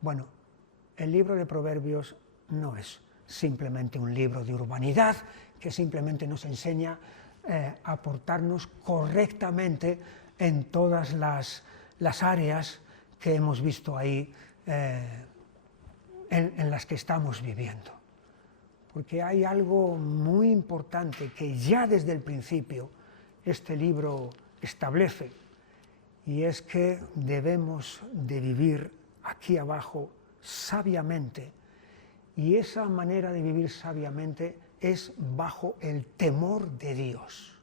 Bueno, el libro de Proverbios no es simplemente un libro de urbanidad que simplemente nos enseña a portarnos correctamente en todas las áreas que hemos visto ahí en las que estamos viviendo. Porque hay algo muy importante que ya desde el principio este libro establece, y es que debemos de vivir aquí abajo sabiamente, y esa manera de vivir sabiamente es bajo el temor de Dios.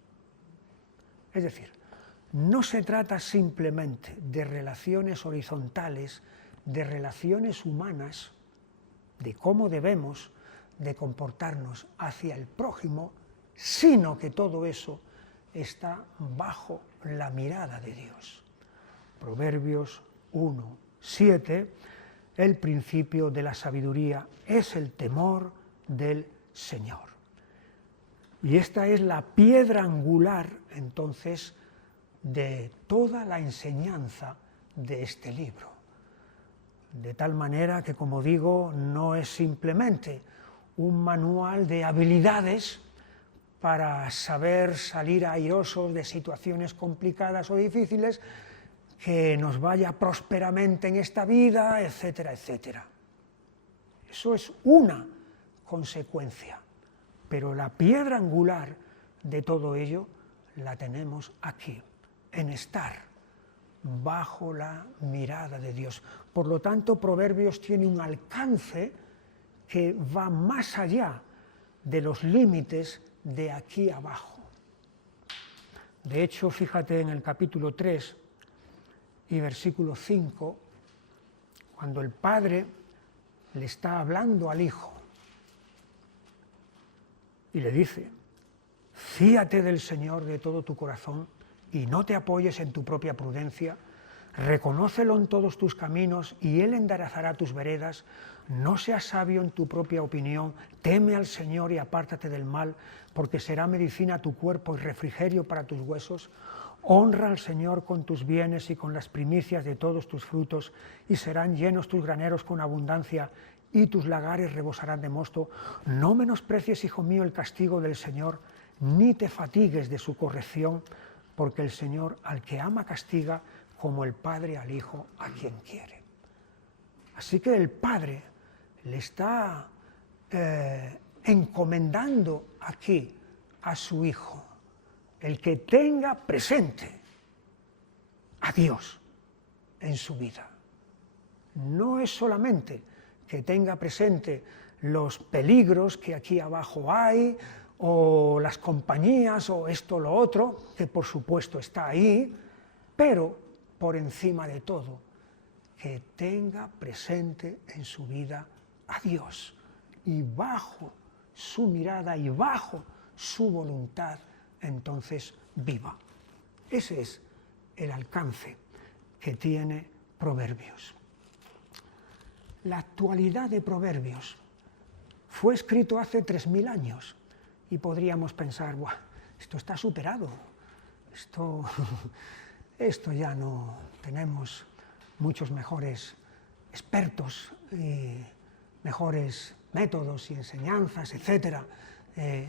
Es decir, no se trata simplemente de relaciones horizontales, de relaciones humanas, de cómo debemos de comportarnos hacia el prójimo, sino que todo eso está bajo la mirada de Dios. Proverbios 1:7, el principio de la sabiduría es el temor del Señor. Y esta es la piedra angular, entonces, de toda la enseñanza de este libro. De tal manera que, como digo, no es simplemente un manual de habilidades para saber salir airosos de situaciones complicadas o difíciles, que nos vaya prósperamente en esta vida, etcétera, etcétera. Eso es una consecuencia, pero la piedra angular de todo ello la tenemos aquí, en estar bajo la mirada de Dios. Por lo tanto, Proverbios tiene un alcance que va más allá de los límites de aquí abajo. De hecho, fíjate en el capítulo 3 y versículo 5, cuando el padre le está hablando al hijo y le dice: fíate del Señor de todo tu corazón y no te apoyes en tu propia prudencia, reconócelo en todos tus caminos y Él enderezará tus veredas, no seas sabio en tu propia opinión, teme al Señor y apártate del mal, porque será medicina a tu cuerpo y refrigerio para tus huesos. Honra al Señor con tus bienes y con las primicias de todos tus frutos, y serán llenos tus graneros con abundancia, y tus lagares rebosarán de mosto. No menosprecies, hijo mío, el castigo del Señor, ni te fatigues de su corrección, porque el Señor al que ama castiga, como el Padre al Hijo a quien quiere. Así que el Padre le está encomendando aquí a su Hijo el que tenga presente a Dios en su vida. No es solamente que tenga presente los peligros que aquí abajo hay, o las compañías, o esto o lo otro, que por supuesto está ahí, pero por encima de todo, que tenga presente en su vida a Dios, y bajo su mirada y bajo su voluntad entonces viva. Ese es el alcance que tiene Proverbios. La actualidad de Proverbios fue escrito hace 3000 años y podríamos pensar, ¡buah! Esto está superado, esto ya no tenemos muchos mejores expertos y mejores métodos y enseñanzas, etcétera,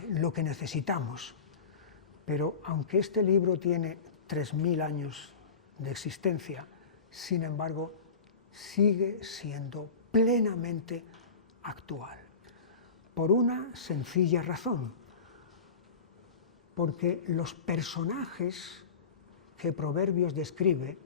lo que necesitamos. Pero aunque este libro tiene 3000 años de existencia, sin embargo, sigue siendo plenamente actual. Por una sencilla razón, porque los personajes que Proverbios describe,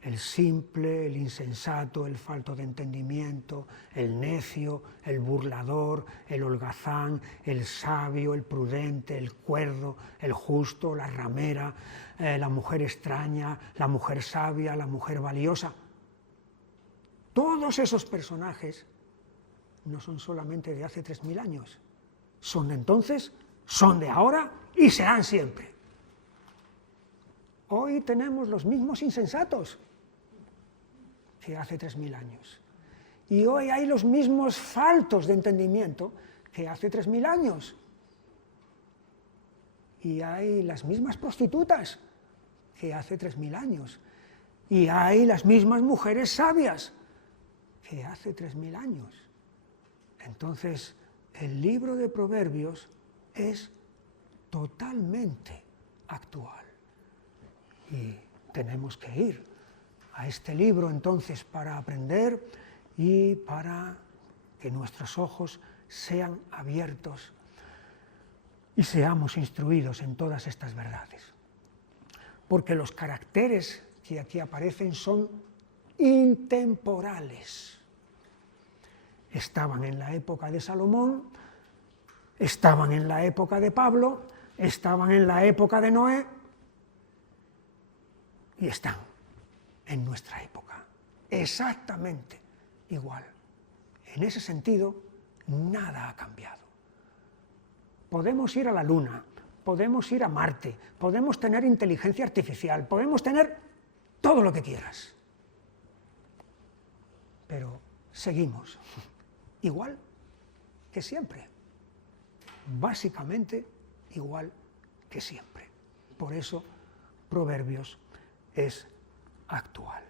el simple, el insensato, el falto de entendimiento, el necio, el burlador, el holgazán, el sabio, el prudente, el cuerdo, el justo, la ramera, la mujer extraña, la mujer sabia, la mujer valiosa. Todos esos personajes no son solamente de hace 3000 años, son de entonces, son de ahora y serán siempre. Hoy tenemos los mismos insensatos que hace 3000 años. Y hoy hay los mismos faltos de entendimiento que hace 3000 años. Y hay las mismas prostitutas que hace 3000 años. Y hay las mismas mujeres sabias que hace 3000 años. Entonces, el libro de Proverbios es totalmente actual. Y tenemos que ir a este libro entonces para aprender y para que nuestros ojos sean abiertos y seamos instruidos en todas estas verdades. Porque los caracteres que aquí aparecen son intemporales. Estaban en la época de Salomón, estaban en la época de Pablo, estaban en la época de Noé y están en nuestra época, exactamente igual. En ese sentido, nada ha cambiado. Podemos ir a la Luna, podemos ir a Marte, podemos tener inteligencia artificial, podemos tener todo lo que quieras, pero seguimos igual que siempre, básicamente igual que siempre. Por eso, Proverbios es actual.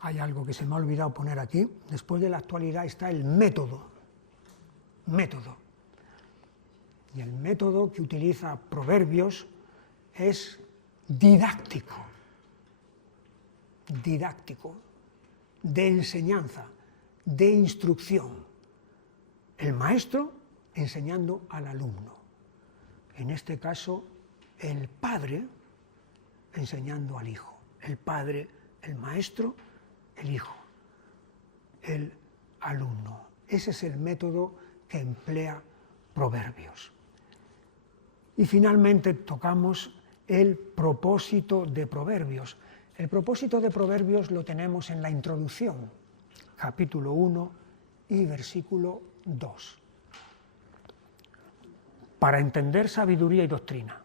Hay algo que se me ha olvidado poner aquí. Después de la actualidad está el método. Y el método que utiliza Proverbios es didáctico, de enseñanza, de instrucción. El maestro enseñando al alumno. En este caso, el padre enseñando al hijo. El padre, el maestro, el hijo, el alumno. Ese es el método que emplea Proverbios. Y finalmente tocamos el propósito de Proverbios. El propósito de Proverbios lo tenemos en la introducción, capítulo 1 y versículo 2. Para entender sabiduría y doctrina,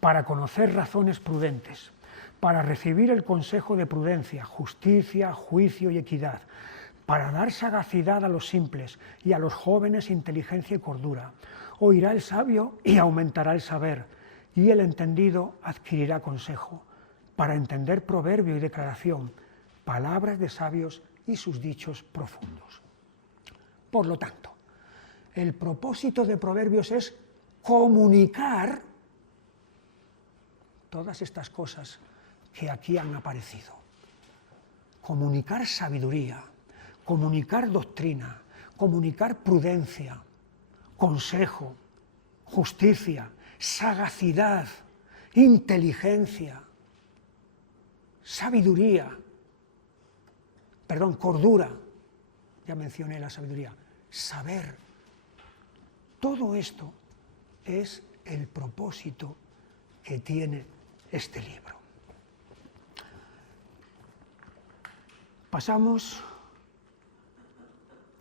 para conocer razones prudentes, para recibir el consejo de prudencia, justicia, juicio y equidad, para dar sagacidad a los simples y a los jóvenes inteligencia y cordura. Oirá el sabio y aumentará el saber, y el entendido adquirirá consejo, para entender proverbio y declaración, palabras de sabios y sus dichos profundos. Por lo tanto, el propósito de Proverbios es comunicar todas estas cosas que aquí han aparecido. Comunicar sabiduría, comunicar doctrina, comunicar prudencia, consejo, justicia, sagacidad, inteligencia, cordura, ya mencioné la sabiduría, saber. Todo esto es el propósito que tiene este libro. Pasamos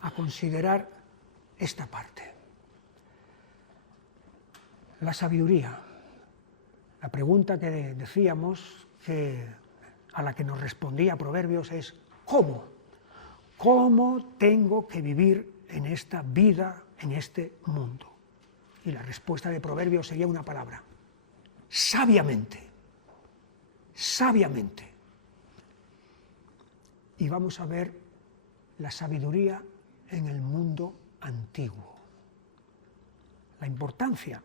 a considerar esta parte. La sabiduría. La pregunta que decíamos, a la que nos respondía Proverbios es ¿cómo? ¿Cómo tengo que vivir en esta vida, en este mundo? Y la respuesta de Proverbios sería una palabra: sabiamente. Sabiamente. Y vamos a ver la sabiduría en el mundo antiguo. La importancia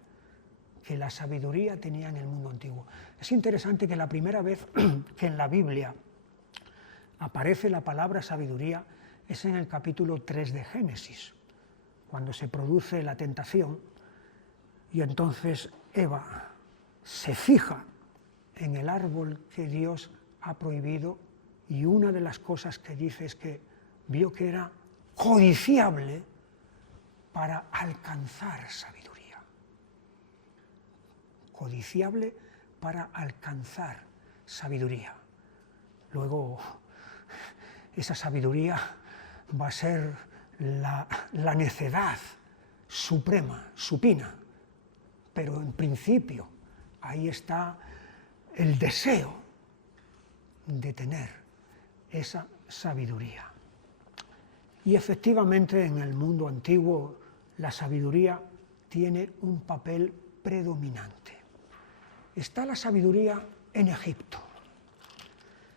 que la sabiduría tenía en el mundo antiguo. Es interesante que la primera vez que en la Biblia aparece la palabra sabiduría es en el capítulo 3 de Génesis, cuando se produce la tentación y entonces Eva se fija en el árbol que Dios ha prohibido y una de las cosas que dice es que vio que era codiciable para alcanzar sabiduría. Codiciable para alcanzar sabiduría. Luego, esa sabiduría va a ser la necedad suprema, supina, pero en principio ahí está el deseo de tener esa sabiduría. Y efectivamente en el mundo antiguo la sabiduría tiene un papel predominante. Está la sabiduría en Egipto.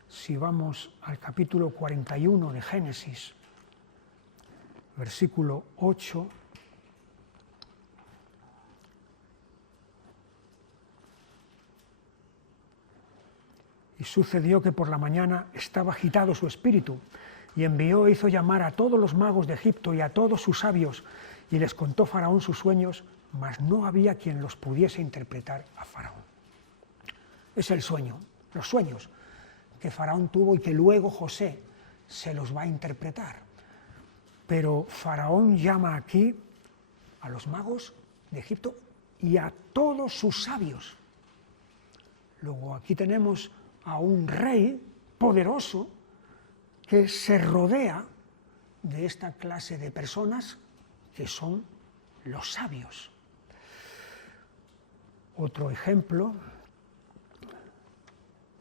Si vamos al capítulo 41 de Génesis, versículo 8, y sucedió que por la mañana estaba agitado su espíritu, y envió e hizo llamar a todos los magos de Egipto y a todos sus sabios, y les contó Faraón sus sueños, mas no había quien los pudiese interpretar a Faraón. Es el sueño, los sueños que Faraón tuvo y que luego José se los va a interpretar. Pero Faraón llama aquí a los magos de Egipto y a todos sus sabios. Luego aquí tenemos a un rey poderoso que se rodea de esta clase de personas que son los sabios. Otro ejemplo,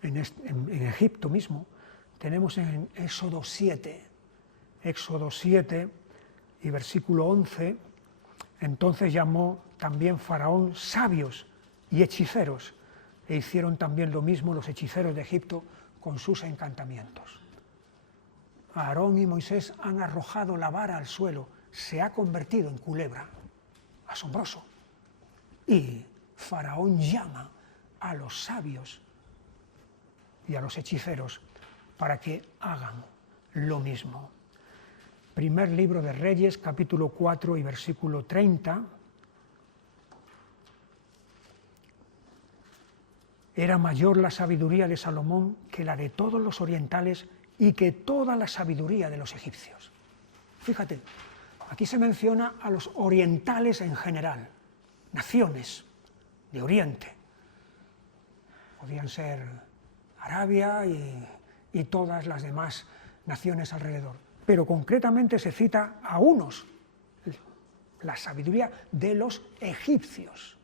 en Egipto mismo, tenemos en Éxodo 7 y versículo 11, entonces llamó también Faraón sabios y hechiceros, e hicieron también lo mismo los hechiceros de Egipto con sus encantamientos. Aarón y Moisés han arrojado la vara al suelo, se ha convertido en culebra, asombroso. Y Faraón llama a los sabios y a los hechiceros para que hagan lo mismo. Primer libro de Reyes, capítulo 4 y versículo 30. Era mayor la sabiduría de Salomón que la de todos los orientales y que toda la sabiduría de los egipcios. Fíjate, aquí se menciona a los orientales en general, naciones de Oriente. Podían ser Arabia y todas las demás naciones alrededor. Pero concretamente se cita a unos, la sabiduría de los egipcios,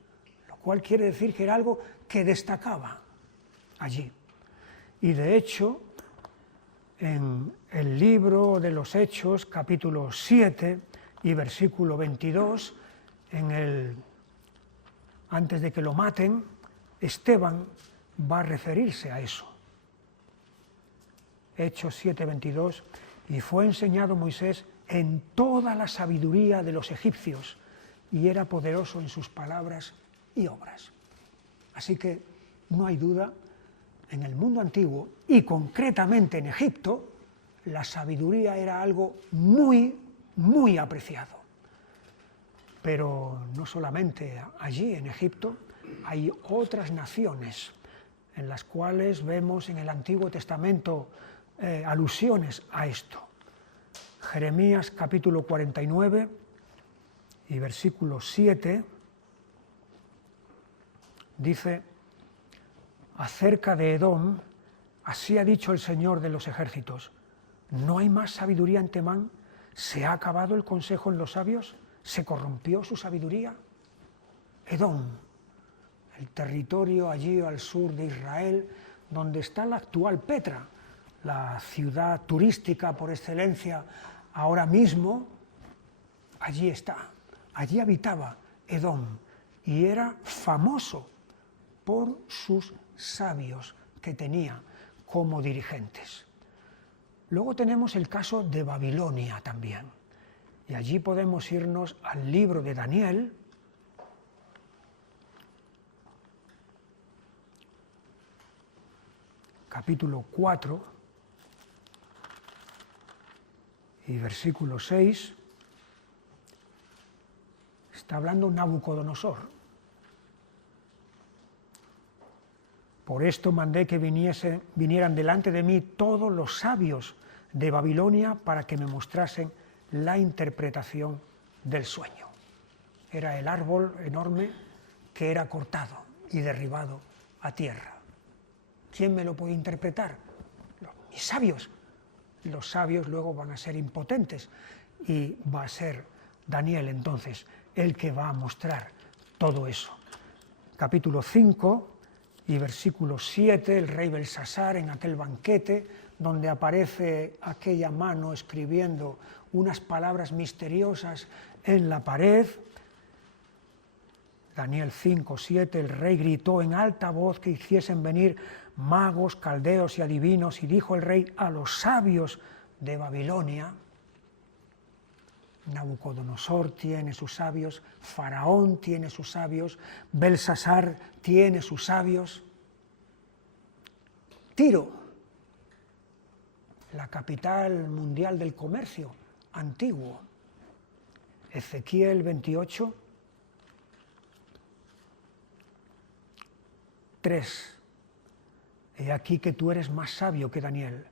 lo cual quiere decir que era algo que destacaba allí. Y de hecho, en el libro de los Hechos, capítulo 7 y versículo 22, antes de que lo maten, Esteban va a referirse a eso. Hechos 7, 22, y fue enseñado Moisés en toda la sabiduría de los egipcios, y era poderoso en sus palabras y obras. Así que no hay duda, en el mundo antiguo, y concretamente en Egipto, la sabiduría era algo muy, muy apreciado. Pero no solamente allí, en Egipto, hay otras naciones en las cuales vemos en el Antiguo Testamento alusiones a esto. Jeremías capítulo 49 y versículo 7 dice: acerca de Edom, así ha dicho el Señor de los ejércitos, ¿no hay más sabiduría en Temán? ¿Se ha acabado el consejo en los sabios? ¿Se corrompió su sabiduría? Edom, el territorio allí al sur de Israel, donde está la actual Petra, la ciudad turística por excelencia ahora mismo. Allí está, allí habitaba Edom y era famoso por sus sabios que tenía como dirigentes. Luego tenemos el caso de Babilonia también, y allí podemos irnos al libro de Daniel, capítulo 4 y versículo 6, está hablando Nabucodonosor. Por esto mandé que vinieran delante de mí todos los sabios de Babilonia para que me mostrasen la interpretación del sueño. Era el árbol enorme que era cortado y derribado a tierra. ¿Quién me lo puede interpretar? Mis sabios. Los sabios luego van a ser impotentes y va a ser Daniel entonces el que va a mostrar todo eso. Capítulo 5 y versículo 7, el rey Belsasar en aquel banquete donde aparece aquella mano escribiendo unas palabras misteriosas en la pared. Daniel 5, 7, el rey gritó en alta voz que hiciesen venir magos, caldeos y adivinos, y dijo el rey a los sabios de Babilonia. Nabucodonosor tiene sus sabios, Faraón tiene sus sabios, Belsasar tiene sus sabios. Tiro, la capital mundial del comercio antiguo. Ezequiel 28, 3. He aquí que tú eres más sabio que Daniel.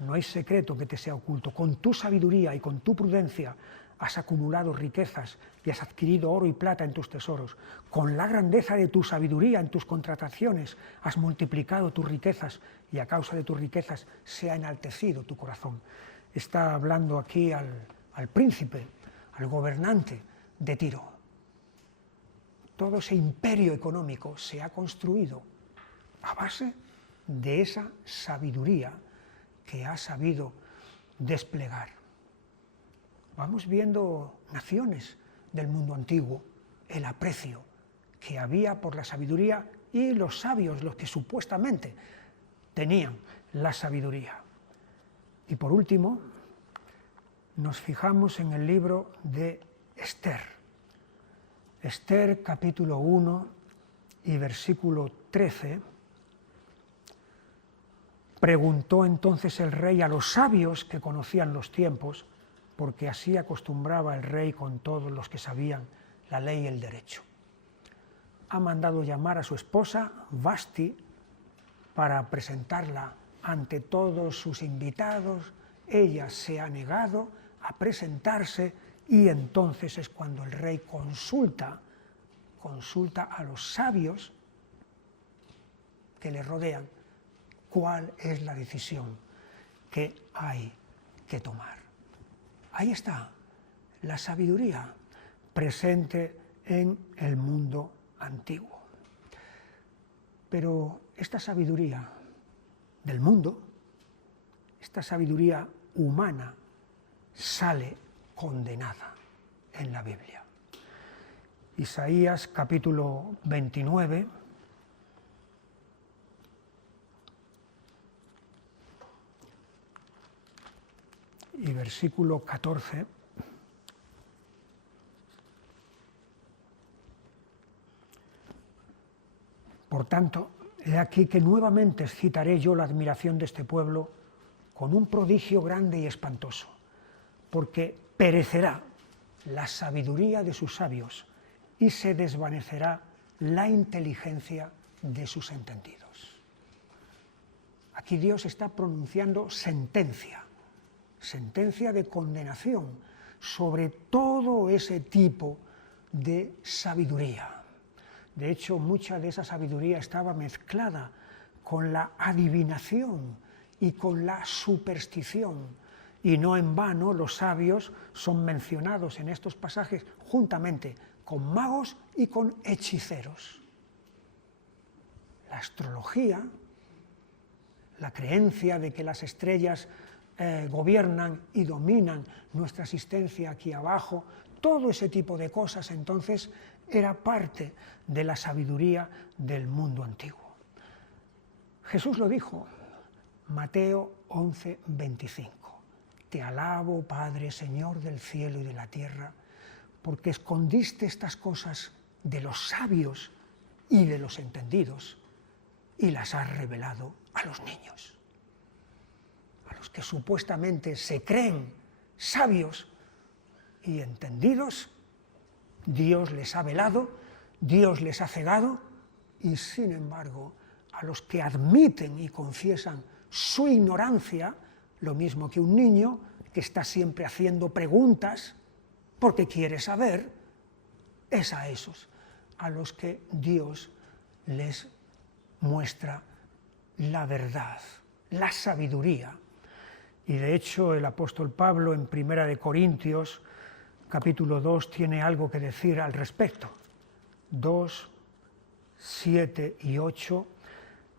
No hay secreto que te sea oculto. Con tu sabiduría y con tu prudencia has acumulado riquezas y has adquirido oro y plata en tus tesoros. Con la grandeza de tu sabiduría en tus contrataciones has multiplicado tus riquezas y a causa de tus riquezas se ha enaltecido tu corazón. Está hablando aquí al príncipe, al gobernante de Tiro. Todo ese imperio económico se ha construido a base de esa sabiduría que ha sabido desplegar. Vamos viendo naciones del mundo antiguo, el aprecio que había por la sabiduría y los sabios, los que supuestamente tenían la sabiduría. Y por último, nos fijamos en el libro de Esther. Esther capítulo 1 y versículo 13. Preguntó entonces el rey a los sabios que conocían los tiempos, porque así acostumbraba el rey con todos los que sabían la ley y el derecho. Ha mandado llamar a su esposa, Vasti, para presentarla ante todos sus invitados. Ella se ha negado a presentarse y entonces es cuando el rey consulta a los sabios que le rodean cuál es la decisión que hay que tomar. Ahí está la sabiduría presente en el mundo antiguo. Pero esta sabiduría del mundo, esta sabiduría humana, sale condenada en la Biblia. Isaías capítulo 29, y versículo 14. Por tanto, he aquí que nuevamente excitaré yo la admiración de este pueblo con un prodigio grande y espantoso, porque perecerá la sabiduría de sus sabios y se desvanecerá la inteligencia de sus entendidos. Aquí Dios está pronunciando sentencia de condenación sobre todo ese tipo de sabiduría. De hecho, mucha de esa sabiduría estaba mezclada con la adivinación y con la superstición. Y no en vano los sabios son mencionados en estos pasajes juntamente con magos y con hechiceros. la astrología, la creencia de que las estrellas gobiernan y dominan nuestra existencia aquí abajo, todo ese tipo de cosas entonces era parte de la sabiduría del mundo antiguo. Jesús lo dijo, Mateo 11:25, te alabo, Padre, Señor del cielo y de la tierra, porque escondiste estas cosas de los sabios y de los entendidos y las has revelado a los niños. A los que supuestamente se creen sabios y entendidos, Dios les ha velado, Dios les ha cegado, y sin embargo, a los que admiten y confiesan su ignorancia, lo mismo que un niño que está siempre haciendo preguntas porque quiere saber, es a esos a los que Dios les muestra la verdad, la sabiduría. Y de hecho el apóstol Pablo en 1 Corintios, capítulo 2, tiene algo que decir al respecto. 2, 7 y 8,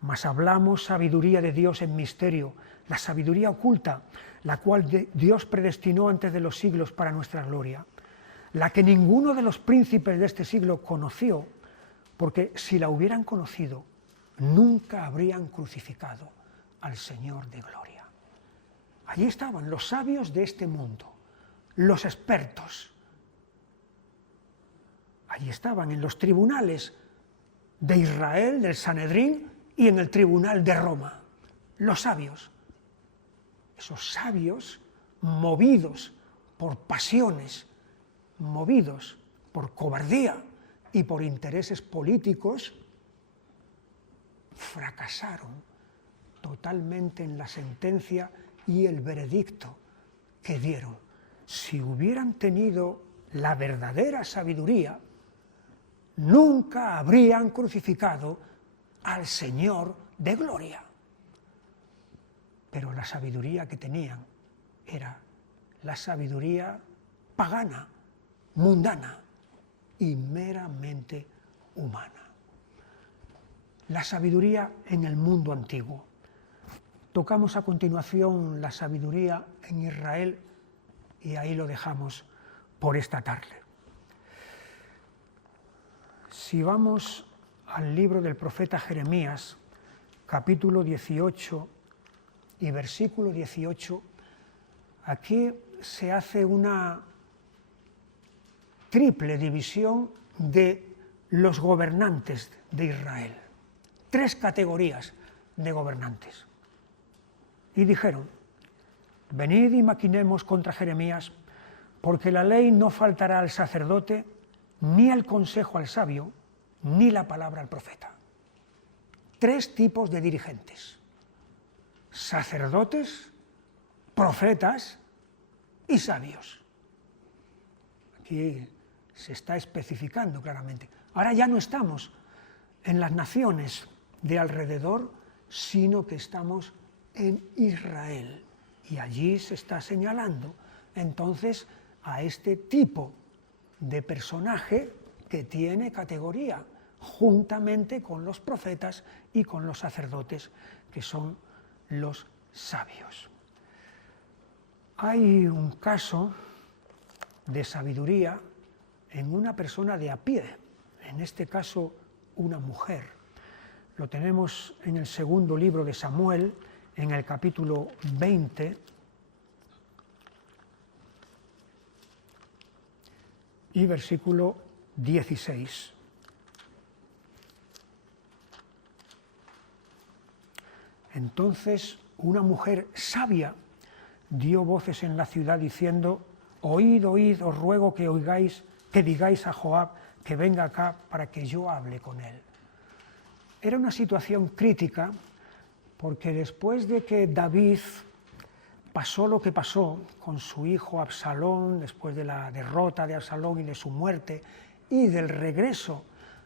mas hablamos sabiduría de Dios en misterio, la sabiduría oculta, la cual Dios predestinó antes de los siglos para nuestra gloria, la que ninguno de los príncipes de este siglo conoció, porque si la hubieran conocido, nunca habrían crucificado al Señor de gloria. Allí estaban los sabios de este mundo, los expertos. Allí estaban en los tribunales de Israel, del Sanedrín, y en el tribunal de Roma, los sabios. Esos sabios movidos por pasiones, movidos por cobardía y por intereses políticos, fracasaron totalmente en la sentencia y el veredicto que dieron. Si hubieran tenido la verdadera sabiduría, nunca habrían crucificado al Señor de gloria. Pero la sabiduría que tenían era la sabiduría pagana, mundana y meramente humana. La sabiduría en el mundo antiguo. Tocamos a continuación la sabiduría en Israel y ahí lo dejamos por esta tarde. Si vamos al libro del profeta Jeremías, capítulo 18 y versículo 18, aquí se hace una triple división de los gobernantes de Israel. 3 categorías de gobernantes. Y dijeron, venid y maquinemos contra Jeremías, porque la ley no faltará al sacerdote, ni el consejo al sabio, ni la palabra al profeta. 3 tipos de dirigentes: sacerdotes, profetas y sabios. Aquí se está especificando claramente. Ahora ya no estamos en las naciones de alrededor, sino que estamos en Israel. Y allí se está señalando entonces a este tipo de personaje que tiene categoría, juntamente con los profetas y con los sacerdotes, que son los sabios. Hay un caso de sabiduría en una persona de a pie, en este caso una mujer. Lo tenemos en el segundo libro de Samuel, en el capítulo 20, y versículo 16. Entonces una mujer sabia dio voces en la ciudad diciendo, oíd, oíd, os ruego que oigáis, que digáis a Joab que venga acá para que yo hable con él. Era una situación crítica porque después de que David pasó lo que pasó con su hijo Absalón, después de la derrota de Absalón y de su muerte, y del regreso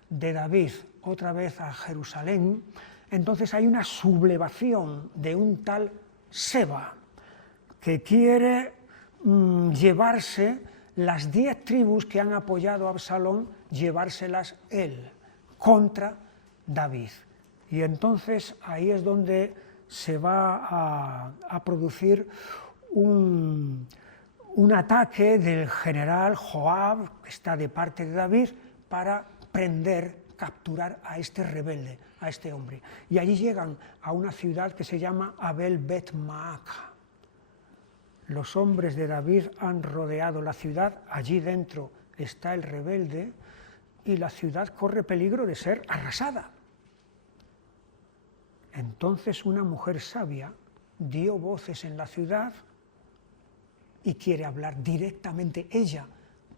de David otra vez a Jerusalén, entonces hay una sublevación de un tal Seba, que quiere llevarse las 10 tribus que han apoyado a Absalón, llevárselas él contra David. Y entonces ahí es donde se va a producir un ataque del general Joab, que está de parte de David, para capturar a este rebelde, a este hombre. Y allí llegan a una ciudad que se llama Abel Bet Maaca. Los hombres de David han rodeado la ciudad, allí dentro está el rebelde, y la ciudad corre peligro de ser arrasada. Entonces una mujer sabia dio voces en la ciudad y quiere hablar directamente ella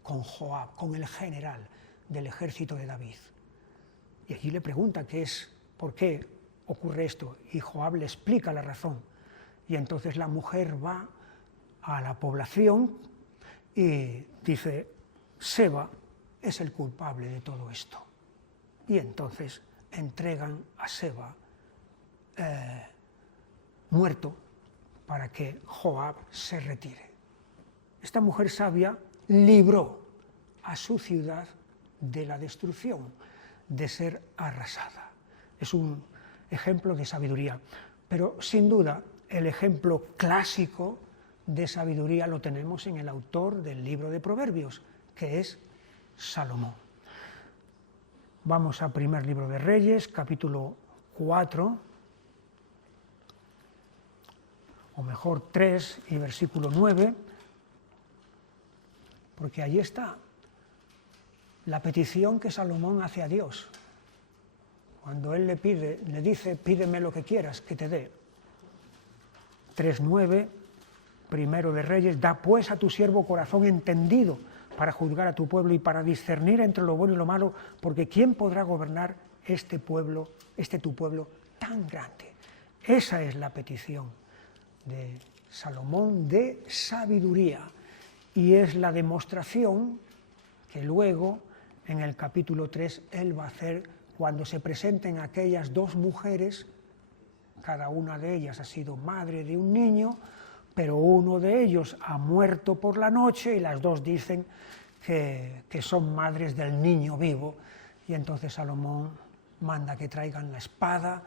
con Joab, con el general del ejército de David. Y allí le pregunta por qué ocurre esto, y Joab le explica la razón. Y entonces la mujer va a la población y dice: Seba es el culpable de todo esto. Y entonces entregan a Seba muerto para que Joab se retire. Esta mujer sabia libró a su ciudad de la destrucción, de ser arrasada. Es un ejemplo de sabiduría, pero sin duda el ejemplo clásico de sabiduría lo tenemos en el autor del libro de Proverbios, que es Salomón. Vamos a primer libro de Reyes, capítulo 4, o mejor 3 y versículo 9, porque allí está la petición que Salomón hace a Dios. Cuando él le dice: pídeme lo que quieras que te dé. 3:9, primero de Reyes: da pues a tu siervo corazón entendido para juzgar a tu pueblo y para discernir entre lo bueno y lo malo, porque ¿quién podrá gobernar este pueblo, tu pueblo tan grande? Esa es la petición de Salomón de sabiduría, y es la demostración que luego en el capítulo 3 él va a hacer cuando se presenten aquellas dos mujeres. Cada una de ellas ha sido madre de un niño, pero uno de ellos ha muerto por la noche y las dos dicen que son madres del niño vivo. Y entonces Salomón manda que traigan la espada,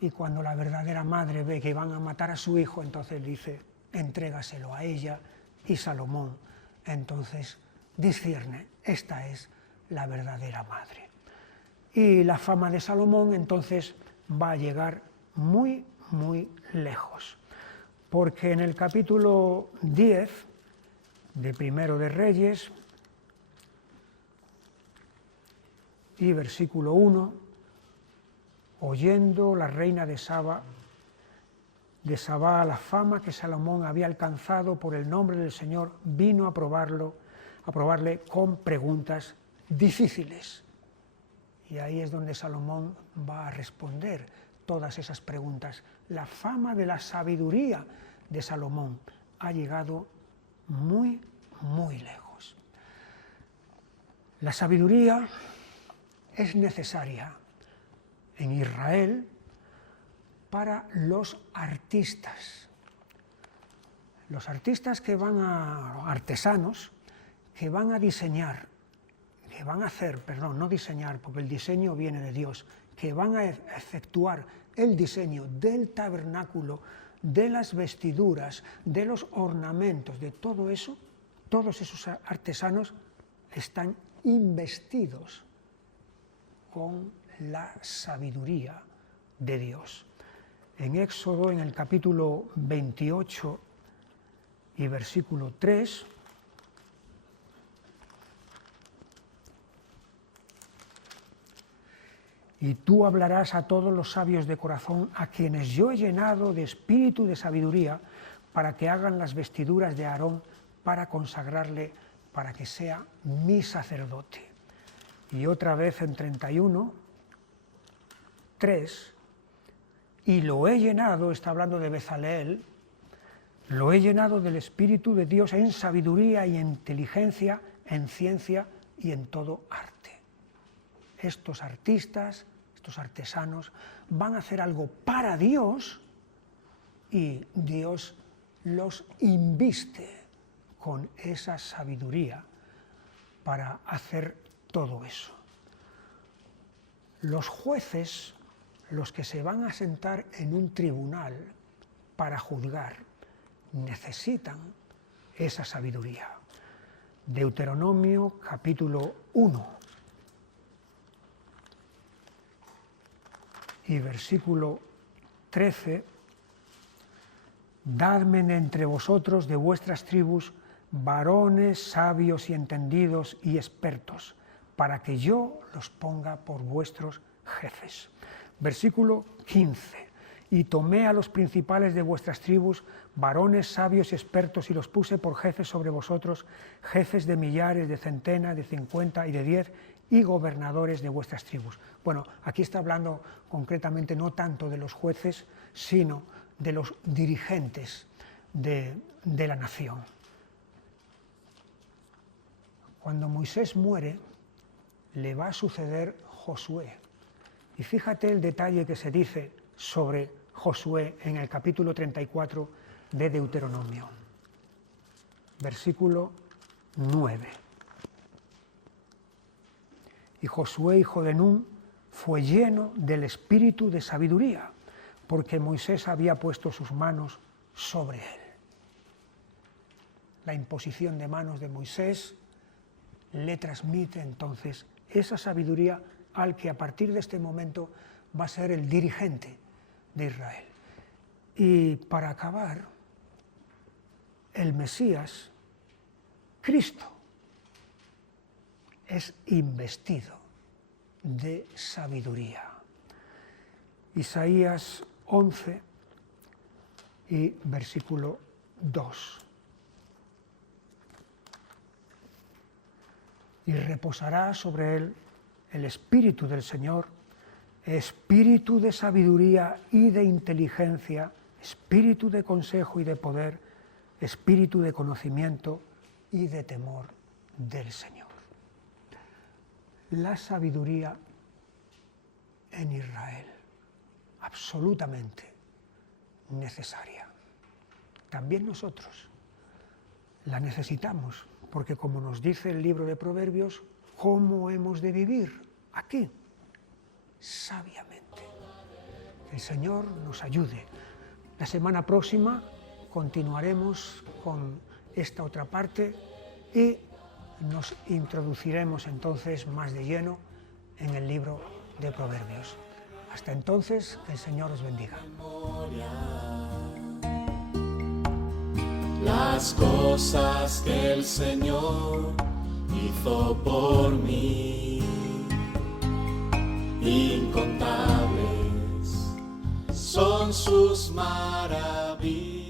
y cuando la verdadera madre ve que van a matar a su hijo, entonces dice: entrégaselo a ella, y Salomón entonces discierne: esta es la verdadera madre. Y la fama de Salomón entonces va a llegar muy, muy lejos, porque en el capítulo 10 de Primero de Reyes y versículo 1, oyendo la reina de Sabá la fama que Salomón había alcanzado por el nombre del Señor, vino a probarle con preguntas difíciles. Y ahí es donde Salomón va a responder todas esas preguntas. La fama de la sabiduría de Salomón ha llegado muy, muy lejos. La sabiduría es necesaria en Israel para los artistas. Los artistas artesanos que van a diseñar, que van a hacer, no diseñar, porque el diseño viene de Dios, que van a efectuar el diseño del tabernáculo, de las vestiduras, de los ornamentos, de todo eso, todos esos artesanos están investidos con la sabiduría de Dios. En Éxodo, en el capítulo 28 y versículo 3, y tú hablarás a todos los sabios de corazón, a quienes yo he llenado de espíritu y de sabiduría, para que hagan las vestiduras de Aarón, para consagrarle, para que sea mi sacerdote. Y otra vez en 31, 3, y lo he llenado, está hablando de Bezaleel, lo he llenado del Espíritu de Dios en sabiduría y en inteligencia, en ciencia y en todo arte. Estos artistas, estos artesanos, van a hacer algo para Dios y Dios los inviste con esa sabiduría para hacer todo eso. Los jueces los que se van a sentar en un tribunal para juzgar necesitan esa sabiduría. Deuteronomio capítulo 1 y versículo 13: dadme entre vosotros de vuestras tribus varones sabios y entendidos y expertos, para que yo los ponga por vuestros jefes. Versículo 15: y tomé a los principales de vuestras tribus, varones sabios y expertos, y los puse por jefes sobre vosotros, jefes de millares, de centenas, de 50 y de 10, y gobernadores de vuestras tribus. Bueno, aquí está hablando concretamente no tanto de los jueces, sino de los dirigentes de la nación. Cuando Moisés muere, le va a suceder Josué. Y fíjate el detalle que se dice sobre Josué en el capítulo 34 de Deuteronomio. Versículo 9. Y Josué, hijo de Nun, fue lleno del espíritu de sabiduría, porque Moisés había puesto sus manos sobre él. La imposición de manos de Moisés le transmite entonces esa sabiduría al que a partir de este momento va a ser el dirigente de Israel. Y para acabar, el Mesías, Cristo, es investido de sabiduría. Isaías 11 y versículo 2. Y reposará sobre él el Espíritu del Señor, Espíritu de sabiduría y de inteligencia, Espíritu de consejo y de poder, Espíritu de conocimiento y de temor del Señor. La sabiduría en Israel, absolutamente necesaria. También nosotros la necesitamos, porque como nos dice el libro de Proverbios, ¿cómo hemos de vivir aquí? Sabiamente. Que el Señor nos ayude. La semana próxima continuaremos con esta otra parte y nos introduciremos entonces más de lleno en el libro de Proverbios. Hasta entonces, que el Señor os bendiga. Las cosas que el Señor hizo por mí, incontables son sus maravillas.